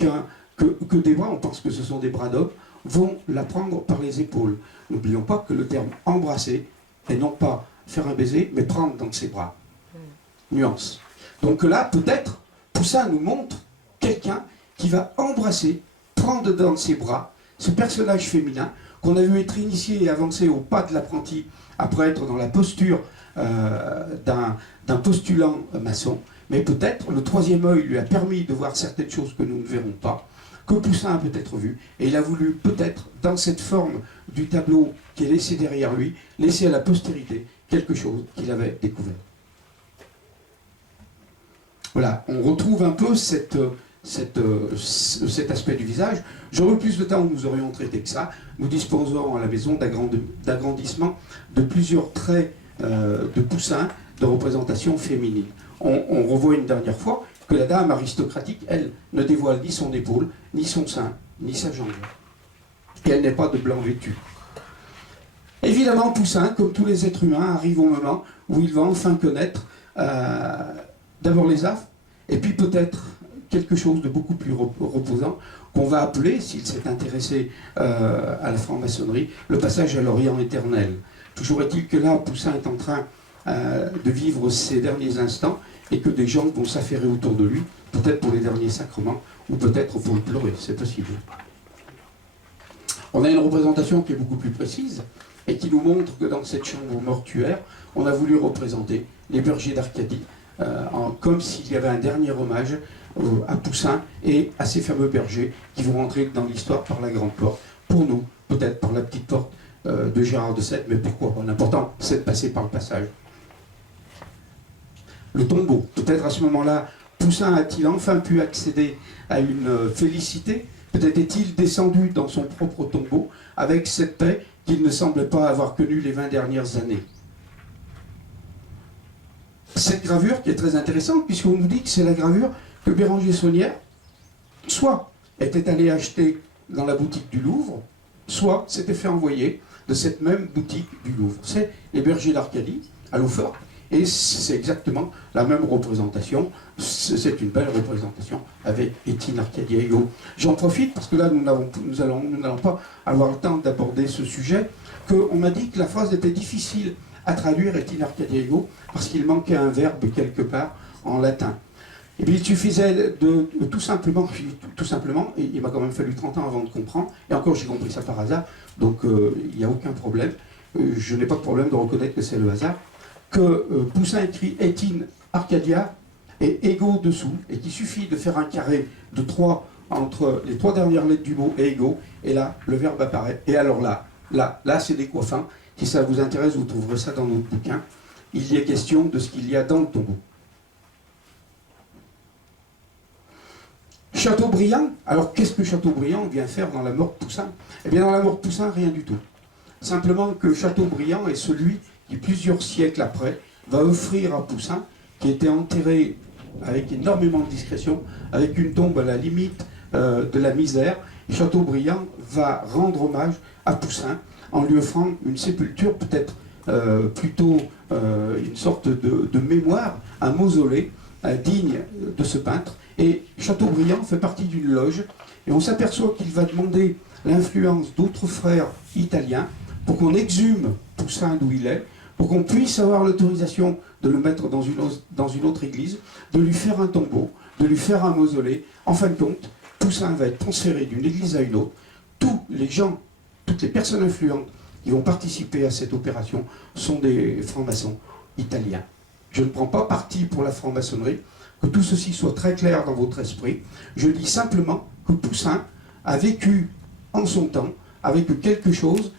que des bras, on pense que ce sont des bras d'homme, vont la prendre par les épaules. N'oublions pas que le terme embrasser est non pas faire un baiser, mais prendre dans ses bras. Nuance. Donc là, peut-être, Poussin nous montre quelqu'un qui va embrasser, prendre dans ses bras, ce personnage féminin qu'on a vu être initié et avancé au pas de l'apprenti après être dans la posture d'un postulant maçon, mais peut-être le troisième œil lui a permis de voir certaines choses que nous ne verrons pas, que Poussin a peut-être vu, et il a voulu peut-être, dans cette forme du tableau qui est laissé derrière lui, laisser à la postérité quelque chose qu'il avait découvert. Voilà, on retrouve un peu cet aspect du visage. J'aurais plus de temps où nous aurions traité que ça. Nous disposons à la maison d'agrandissement de plusieurs traits de Poussin de représentation féminine. On revoit une dernière fois que la dame aristocratique, elle, ne dévoile ni son épaule, ni son sein, ni sa jambe. Et elle n'est pas de blanc vêtu. Évidemment, Poussin, comme tous les êtres humains, arrive au moment où il va enfin connaître d'abord les affres, et puis peut-être quelque chose de beaucoup plus reposant, qu'on va appeler, s'il s'est intéressé à la franc-maçonnerie, le passage à l'Orient éternel. Toujours est-il que là, Poussin est en train de vivre ses derniers instants, et que des gens vont s'affairer autour de lui, peut-être pour les derniers sacrements, ou peut-être pour le pleurer, c'est possible. On a une représentation qui est beaucoup plus précise, et qui nous montre que dans cette chambre mortuaire, on a voulu représenter les bergers d'Arcadie, comme s'il y avait un dernier hommage à Poussin et à ces fameux bergers qui vont rentrer dans l'histoire par la grande porte. Pour nous, peut-être par la petite porte de Gérard de Sète, mais pourquoi pas? L'important, c'est de passer par le passage. Le tombeau. Peut-être à ce moment-là, Poussin a-t-il enfin pu accéder à une félicité? Peut-être est-il descendu dans son propre tombeau avec cette paix qu'il ne semblait pas avoir connue les 20 dernières années. Cette gravure qui est très intéressante, puisqu'on nous dit que c'est la gravure que Béranger Saunière, soit était allé acheter dans la boutique du Louvre, soit s'était fait envoyer de cette même boutique du Louvre. C'est les bergers d'Arcadie, à Loufort, et c'est exactement la même représentation. C'est une belle représentation avec Étienne Arcadiago. J'en profite parce que là, nous n'allons pas avoir le temps d'aborder ce sujet, qu'on m'a dit que la phrase était difficile à traduire, Étienne Arcadiago, parce qu'il manquait un verbe quelque part en latin. Et puis il suffisait de tout simplement, et il m'a quand même fallu 30 ans avant de comprendre, et encore j'ai compris ça par hasard, donc il n'y a aucun problème, je n'ai pas de problème de reconnaître que c'est le hasard, que Poussin écrit Étienne Arcadia et égaux dessous, et qu'il suffit de faire un carré de 3 entre les 3 dernières lettres du mot et égaux, et là le verbe apparaît, et alors là c'est décoiffant. Si ça vous intéresse, vous trouverez ça dans notre bouquin. Il y est question de ce qu'il y a dans le tombeau. Chateaubriand, alors qu'est-ce que Chateaubriand vient faire dans la mort de Poussin? Eh bien dans la mort de Poussin, rien du tout. Simplement que Chateaubriand est celui qui, plusieurs siècles après, va offrir à Poussin, qui était enterré avec énormément de discrétion, avec une tombe à la limite de la misère, Chateaubriand va rendre hommage à Poussin en lui offrant une sépulture, peut-être plutôt une sorte de mémoire, un mausolée digne de ce peintre. Et Chateaubriand fait partie d'une loge, et on s'aperçoit qu'il va demander l'influence d'autres frères italiens pour qu'on exhume Poussin d'où il est, pour qu'on puisse avoir l'autorisation de le mettre dans une autre église, de lui faire un tombeau, de lui faire un mausolée. En fin de compte, Poussin va être transféré d'une église à une autre. Tous les gens, toutes les personnes influentes qui vont participer à cette opération sont des francs-maçons italiens. Je ne prends pas parti pour la franc-maçonnerie, que tout ceci soit très clair dans votre esprit. Je dis simplement que Poussin a vécu en son temps avec quelque chose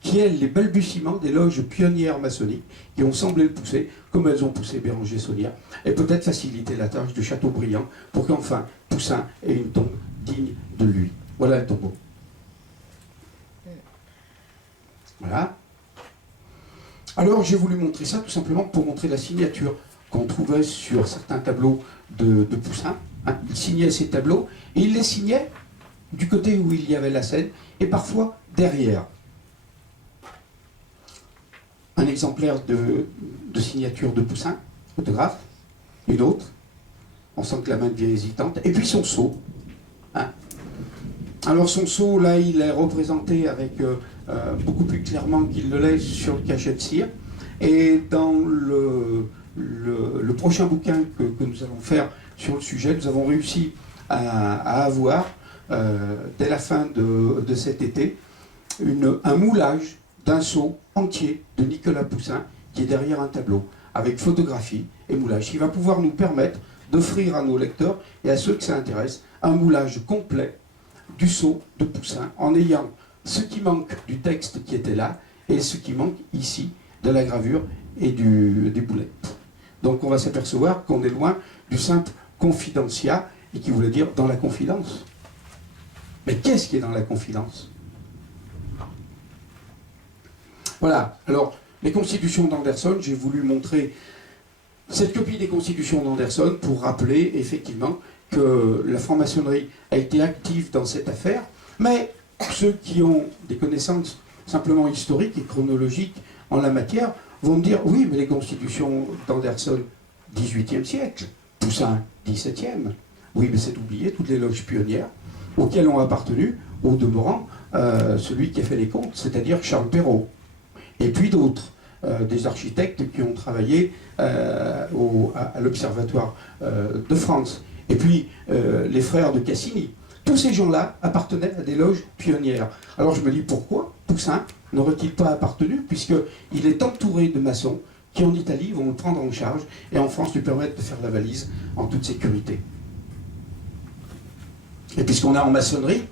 qui est les balbutiements des loges pionnières maçonniques qui ont semblé le pousser, comme elles ont poussé Béranger Saunière, et peut-être faciliter la tâche de Chateaubriand pour qu'enfin Poussin ait une tombe digne de lui. Voilà le tombeau. Voilà. Alors j'ai voulu montrer ça tout simplement pour montrer la signature qu'on trouvait sur certains tableaux de Poussin. Hein. Il signait ces tableaux et il les signait du côté où il y avait la scène et parfois derrière. Un exemplaire de signature de Poussin, photographe, une autre. On sent que la main devient hésitante. Et puis son sceau. Hein. Alors son sceau, là, il est représenté avec beaucoup plus clairement qu'il ne l'est sur le cachet de cire. Et dans le prochain bouquin que nous allons faire sur le sujet, nous avons réussi à avoir, dès la fin de cet été, un moulage d'un sceau entier de Nicolas Poussin qui est derrière un tableau, avec photographie et moulage, qui va pouvoir nous permettre d'offrir à nos lecteurs et à ceux que ça intéresse un moulage complet du sceau de Poussin, en ayant ce qui manque du texte qui était là et ce qui manque ici de la gravure et des boulettes. Donc on va s'apercevoir qu'on est loin du simple confidentiat, et qui voulait dire dans la confidence. Mais qu'est-ce qui est dans la confidence? Voilà, alors les constitutions d'Anderson, j'ai voulu montrer cette copie des constitutions d'Anderson pour rappeler effectivement que la franc-maçonnerie a été active dans cette affaire, mais ceux qui ont des connaissances simplement historiques et chronologiques en la matière vont me dire, oui, mais les constitutions d'Anderson, 18e siècle, Poussin, 17e, oui, mais c'est oublié, toutes les loges pionnières auxquelles ont appartenu, au demeurant, celui qui a fait les comptes, c'est-à-dire Charles Perrault, et puis d'autres, des architectes qui ont travaillé à l'Observatoire de France, et puis les frères de Cassini. Tous ces gens-là appartenaient à des loges pionnières. Alors je me dis, pourquoi Poussin n'aurait-il pas appartenu, puisqu'il est entouré de maçons qui en Italie vont le prendre en charge et en France lui permettre de faire la valise en toute sécurité. Et puisqu'on est en maçonnerie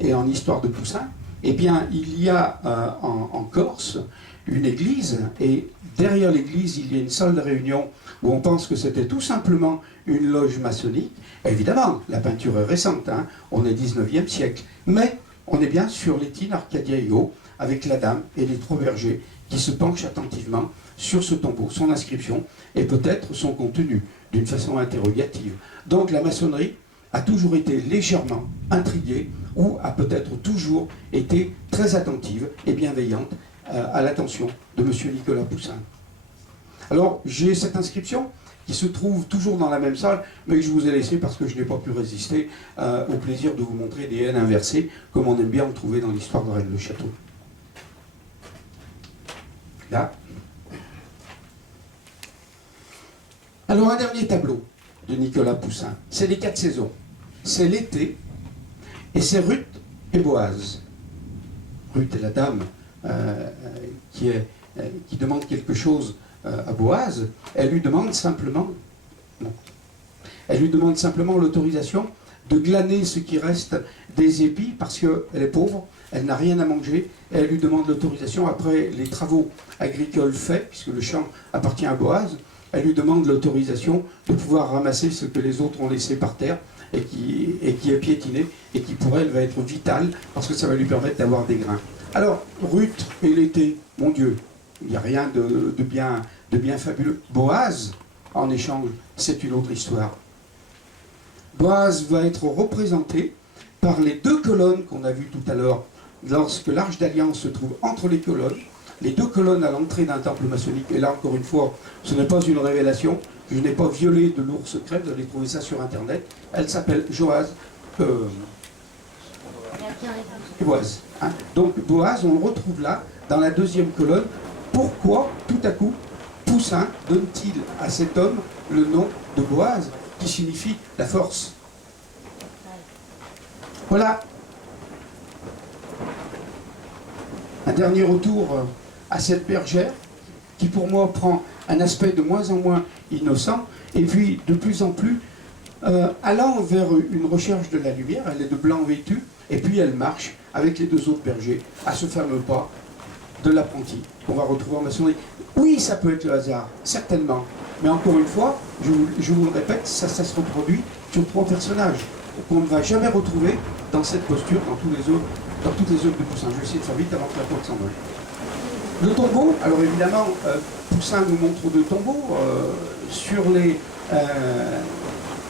et en histoire de Poussin, eh bien il y a en Corse une église, et derrière l'église il y a une salle de réunion où on pense que c'était tout simplement une loge maçonnique. Évidemment, la peinture est récente, hein, on est 19e siècle, mais on est bien sur l'étine Arcadiaeo, avec la dame et les 3 bergers qui se penchent attentivement sur ce tombeau, son inscription et peut-être son contenu, d'une façon interrogative. Donc la maçonnerie a toujours été légèrement intriguée ou a peut-être toujours été très attentive et bienveillante à l'attention de M. Nicolas Poussin. Alors j'ai cette inscription qui se trouve toujours dans la même salle, mais que je vous ai laissé parce que je n'ai pas pu résister au plaisir de vous montrer des haines inversées, comme on aime bien en trouver dans l'histoire de Rennes-le-Château. Là. Alors un dernier tableau de Nicolas Poussin, c'est les 4 saisons. C'est l'été, et c'est Ruth et Boaz. Ruth est la dame qui demande quelque chose à Boaz. Elle lui demande simplement, non, elle lui demande simplement l'autorisation de glaner ce qui reste des épis, parce qu'elle est pauvre, elle n'a rien à manger, et elle lui demande l'autorisation, après les travaux agricoles faits, puisque le champ appartient à Boaz, elle lui demande l'autorisation de pouvoir ramasser ce que les autres ont laissé par terre, et qui est piétiné, et qui pour elle va être vital, parce que ça va lui permettre d'avoir des grains. Alors, Ruth et l'été, mon Dieu, il n'y a rien de bien fabuleux. Boaz, en échange, c'est une autre histoire. Boaz va être représenté par les 2 colonnes qu'on a vues tout à l'heure, lorsque l'Arche d'Alliance se trouve entre les colonnes, les 2 colonnes à l'entrée d'un temple maçonnique. Et là, encore une fois, ce n'est pas une révélation, je n'ai pas violé de lourd secret, vous allez trouver ça sur Internet. Elle s'appelle Boaz. Hein. Donc Boaz, on le retrouve là, dans la 2e colonne. Pourquoi, tout à coup, Poussin donne-t-il à cet homme le nom de Boaz, qui signifie la force? Voilà. Un dernier retour à cette bergère, qui pour moi prend un aspect de moins en moins innocent, et puis de plus en plus allant vers une recherche de la lumière. Elle est de blanc vêtue, et puis elle marche avec les 2 autres bergers à ce fameux pas de l'apprenti qu'on va retrouver en maçonnerie. Oui, ça peut être le hasard, certainement, mais encore une fois, je vous le répète, ça se reproduit sur 3 personnages qu'on ne va jamais retrouver dans cette posture dans toutes les œuvres de Poussin. Je vais essayer de faire vite avant que la porte s'envole. Le tombeau, alors évidemment, Poussin nous montre 2 tombeaux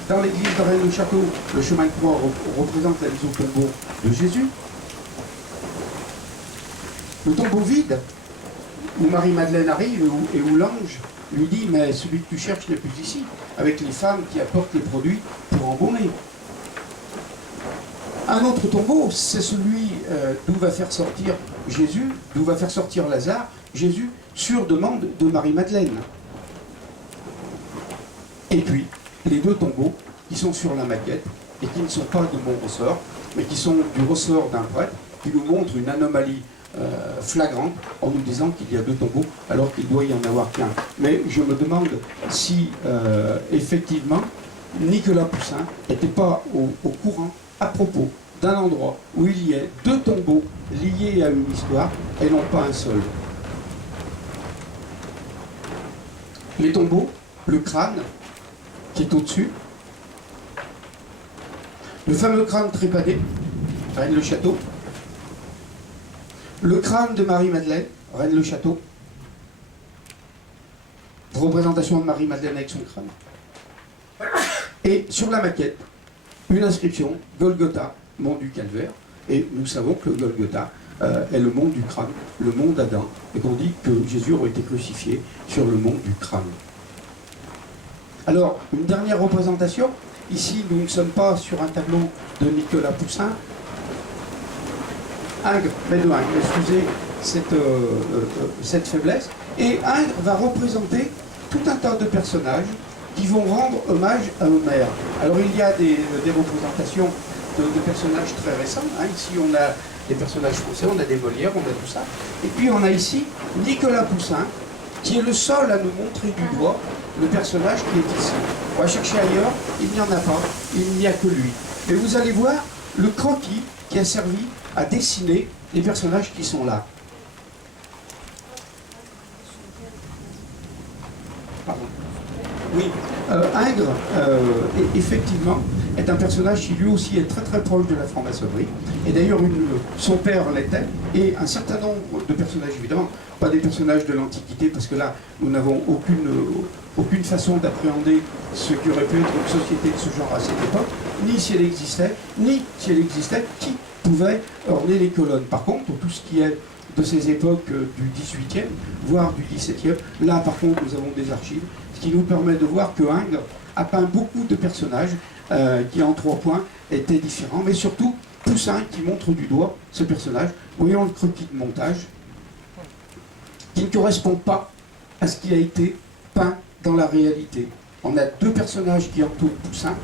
dans l'église de Rennes-le-Château. Le chemin de croix représente la mise au tombeau de Jésus. Le tombeau vide, où Marie-Madeleine arrive et où l'ange lui dit « Mais celui que tu cherches n'est plus ici », avec les femmes qui apportent les produits pour embaumer. Un autre tombeau, c'est celui d'où va faire sortir Jésus, d'où va faire sortir Lazare, Jésus, sur demande de Marie-Madeleine. Et puis, les 2 tombeaux qui sont sur la maquette et qui ne sont pas de mon ressort, mais qui sont du ressort d'un prêtre qui nous montre une anomalie flagrante en nous disant qu'il y a 2 tombeaux alors qu'il doit y en avoir qu'un. Mais je me demande si effectivement Nicolas Poussin n'était pas au courant à propos d'un endroit où il y ait 2 tombeaux liés à une histoire et non pas un seul. Les tombeaux, le crâne qui est au-dessus, le fameux crâne trépané, Rennes-le-Château, le crâne de Marie-Madeleine, Rennes-le-Château, représentation de Marie-Madeleine avec son crâne, et sur la maquette, une inscription, Golgotha, mont du Calvaire, et nous savons que le Golgotha est le mont du crâne, le mont d'Adam, et qu'on dit que Jésus aurait été crucifié sur le mont du crâne. Alors, une dernière représentation. Ici, nous ne sommes pas sur un tableau de Nicolas Poussin. Ingres, excusez cette faiblesse. Et Ingres va représenter tout un tas de personnages qui vont rendre hommage à Homère. Alors, il y a des représentations de personnages très récents. Hein. Ici, on a des personnages français, on a des Molières, on a tout ça. Et puis, on a ici Nicolas Poussin, qui est le seul à nous montrer du doigt le personnage qui est ici. On va chercher ailleurs, il n'y en a pas, il n'y a que lui. Mais vous allez voir le croquis qui a servi à dessiner les personnages qui sont là. Pardon. Oui, Ingres, effectivement, est un personnage qui lui aussi est très très proche de la franc-maçonnerie. Et d'ailleurs, son père l'était, et un certain nombre de personnages, évidemment, pas des personnages de l'Antiquité, parce que là, nous n'avons aucune façon d'appréhender ce qui aurait pu être une société de ce genre à cette époque, ni si elle existait, qui pouvait orner les colonnes. Par contre, pour tout ce qui est de ces époques du XVIIIe, voire du XVIIe, là par contre nous avons des archives, ce qui nous permet de voir que Ingres a peint beaucoup de personnages qui en 3 points étaient différents, mais surtout Poussin qui montre du doigt ce personnage. Voyons le croquis de montage, qui ne correspond pas à ce qui a été peint dans la réalité. On a 2 personnages qui entourent Poussin,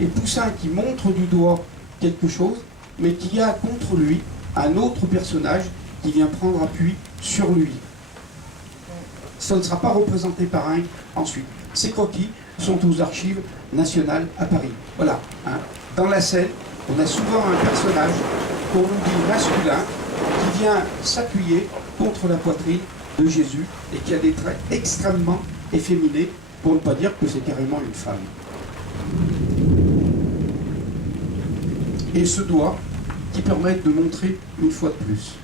et Poussin qui montre du doigt quelque chose, mais qui a contre lui un autre personnage qui vient prendre appui sur lui. Ça ne sera pas représenté par Ingres ensuite. Ces croquis sont aux archives nationales à Paris. Voilà. Hein. Dans la scène, on a souvent un personnage qu'on nous dit masculin qui vient s'appuyer contre la poitrine de Jésus et qui a des traits extrêmement efféminés, pour ne pas dire que c'est carrément une femme. Et ce doigt qui permet de montrer une fois de plus.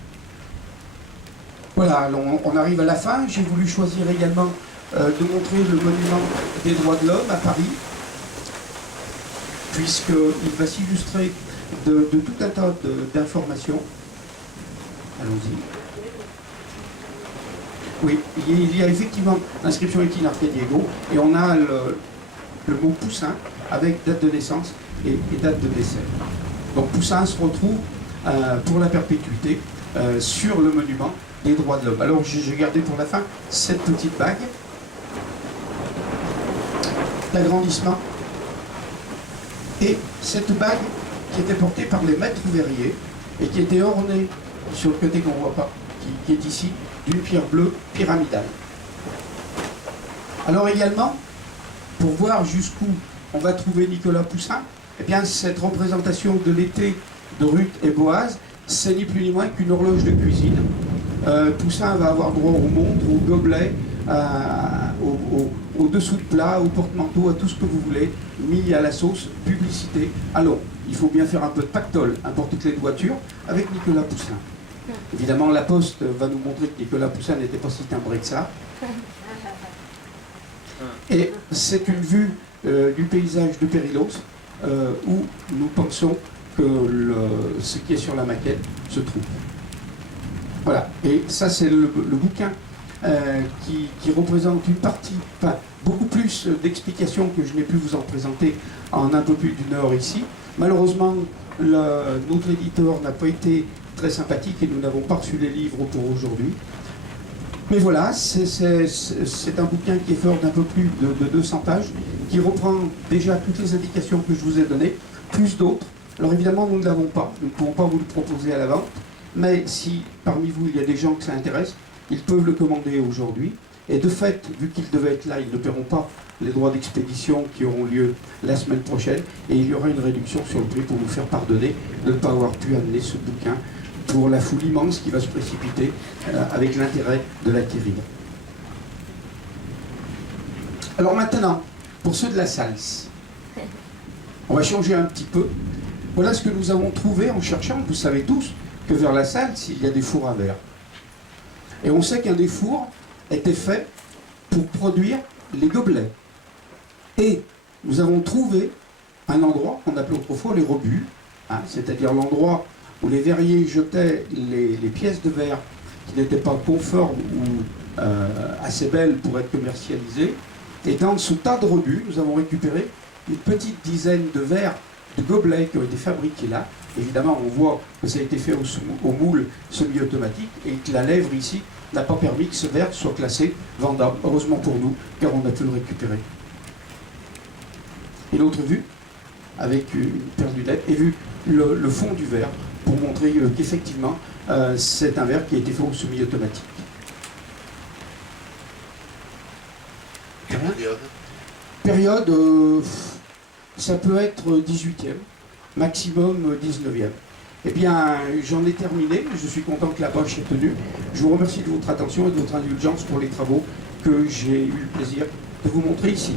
Voilà, alors on arrive à la fin. J'ai voulu choisir également de montrer le monument des droits de l'homme à Paris, puisqu'il va s'illustrer de tout un tas d'informations. Allons-y. Oui, il y a effectivement l'inscription Equine Arcadiego, et on a le mot Poussin avec date de naissance et date de décès. Donc Poussin se retrouve pour la perpétuité sur le monument des droits de l'homme. Alors j'ai gardé pour la fin cette petite bague d'agrandissement et cette bague qui était portée par les maîtres verriers et qui était ornée sur le côté qu'on ne voit pas, qui est ici, d'une pierre bleue pyramidale. Alors également, pour voir jusqu'où on va trouver Nicolas Poussin, eh bien cette représentation de l'été de Ruth et Boaz, c'est ni plus ni moins qu'une horloge de cuisine. Poussin va avoir droit aux montres, aux gobelets, au dessous de plat, au porte-manteau, à tout ce que vous voulez, mis à la sauce publicité. Alors, il faut bien faire un peu de pactole, un porte-clés de voiture, avec Nicolas Poussin. Évidemment, la Poste va nous montrer que Nicolas Poussin n'était pas si timbré que ça. Et c'est une vue du paysage de Périlos, où nous pensons que ce qui est sur la maquette se trouve. Voilà, et ça c'est le bouquin qui représente une partie, enfin beaucoup plus d'explications que je n'ai pu vous en présenter en un peu plus d'une heure ici. Malheureusement, notre éditeur n'a pas été très sympathique et nous n'avons pas reçu les livres pour aujourd'hui. Mais voilà, c'est un bouquin qui est fort d'un peu plus de 200 pages, qui reprend déjà toutes les indications que je vous ai données, plus d'autres. Alors évidemment, nous ne l'avons pas, nous ne pouvons pas vous le proposer à la vente, mais si parmi vous il y a des gens que ça intéresse, ils peuvent le commander aujourd'hui. Et de fait, vu qu'ils devaient être là, ils ne paieront pas les droits d'expédition qui auront lieu la semaine prochaine, et il y aura une réduction sur le prix pour nous faire pardonner de ne pas avoir pu amener ce bouquin pour la foule immense qui va se précipiter avec l'intérêt de l'acquérir. Alors maintenant, pour ceux de la Salse, on va changer un petit peu. Voilà ce que nous avons trouvé en cherchant. Vous savez tous que vers la Salse, il y a des fours à verre. Et on sait qu'un des fours était fait pour produire les gobelets. Et nous avons trouvé un endroit qu'on appelait autrefois les rebuts, hein, c'est-à-dire l'endroit où les verriers jetaient les pièces de verre qui n'étaient pas conformes ou assez belles pour être commercialisées. Et dans ce tas de rebuts, nous avons récupéré une petite dizaine de verres, de gobelets qui ont été fabriqués là. Évidemment, on voit que ça a été fait au moule semi-automatique et que la lèvre ici n'a pas permis que ce verre soit classé vendable. Heureusement pour nous, car on a pu le récupérer. Une autre vue, avec une paire de lunettes, et vu le fond du verre, pour montrer qu'effectivement, c'est un verre qui a été fait au semi-automatique. Période, ça peut être 18e, maximum 19e. Eh bien, j'en ai terminé. Je suis content que la poche est tenue. Je vous remercie de votre attention et de votre indulgence pour les travaux que j'ai eu le plaisir de vous montrer ici.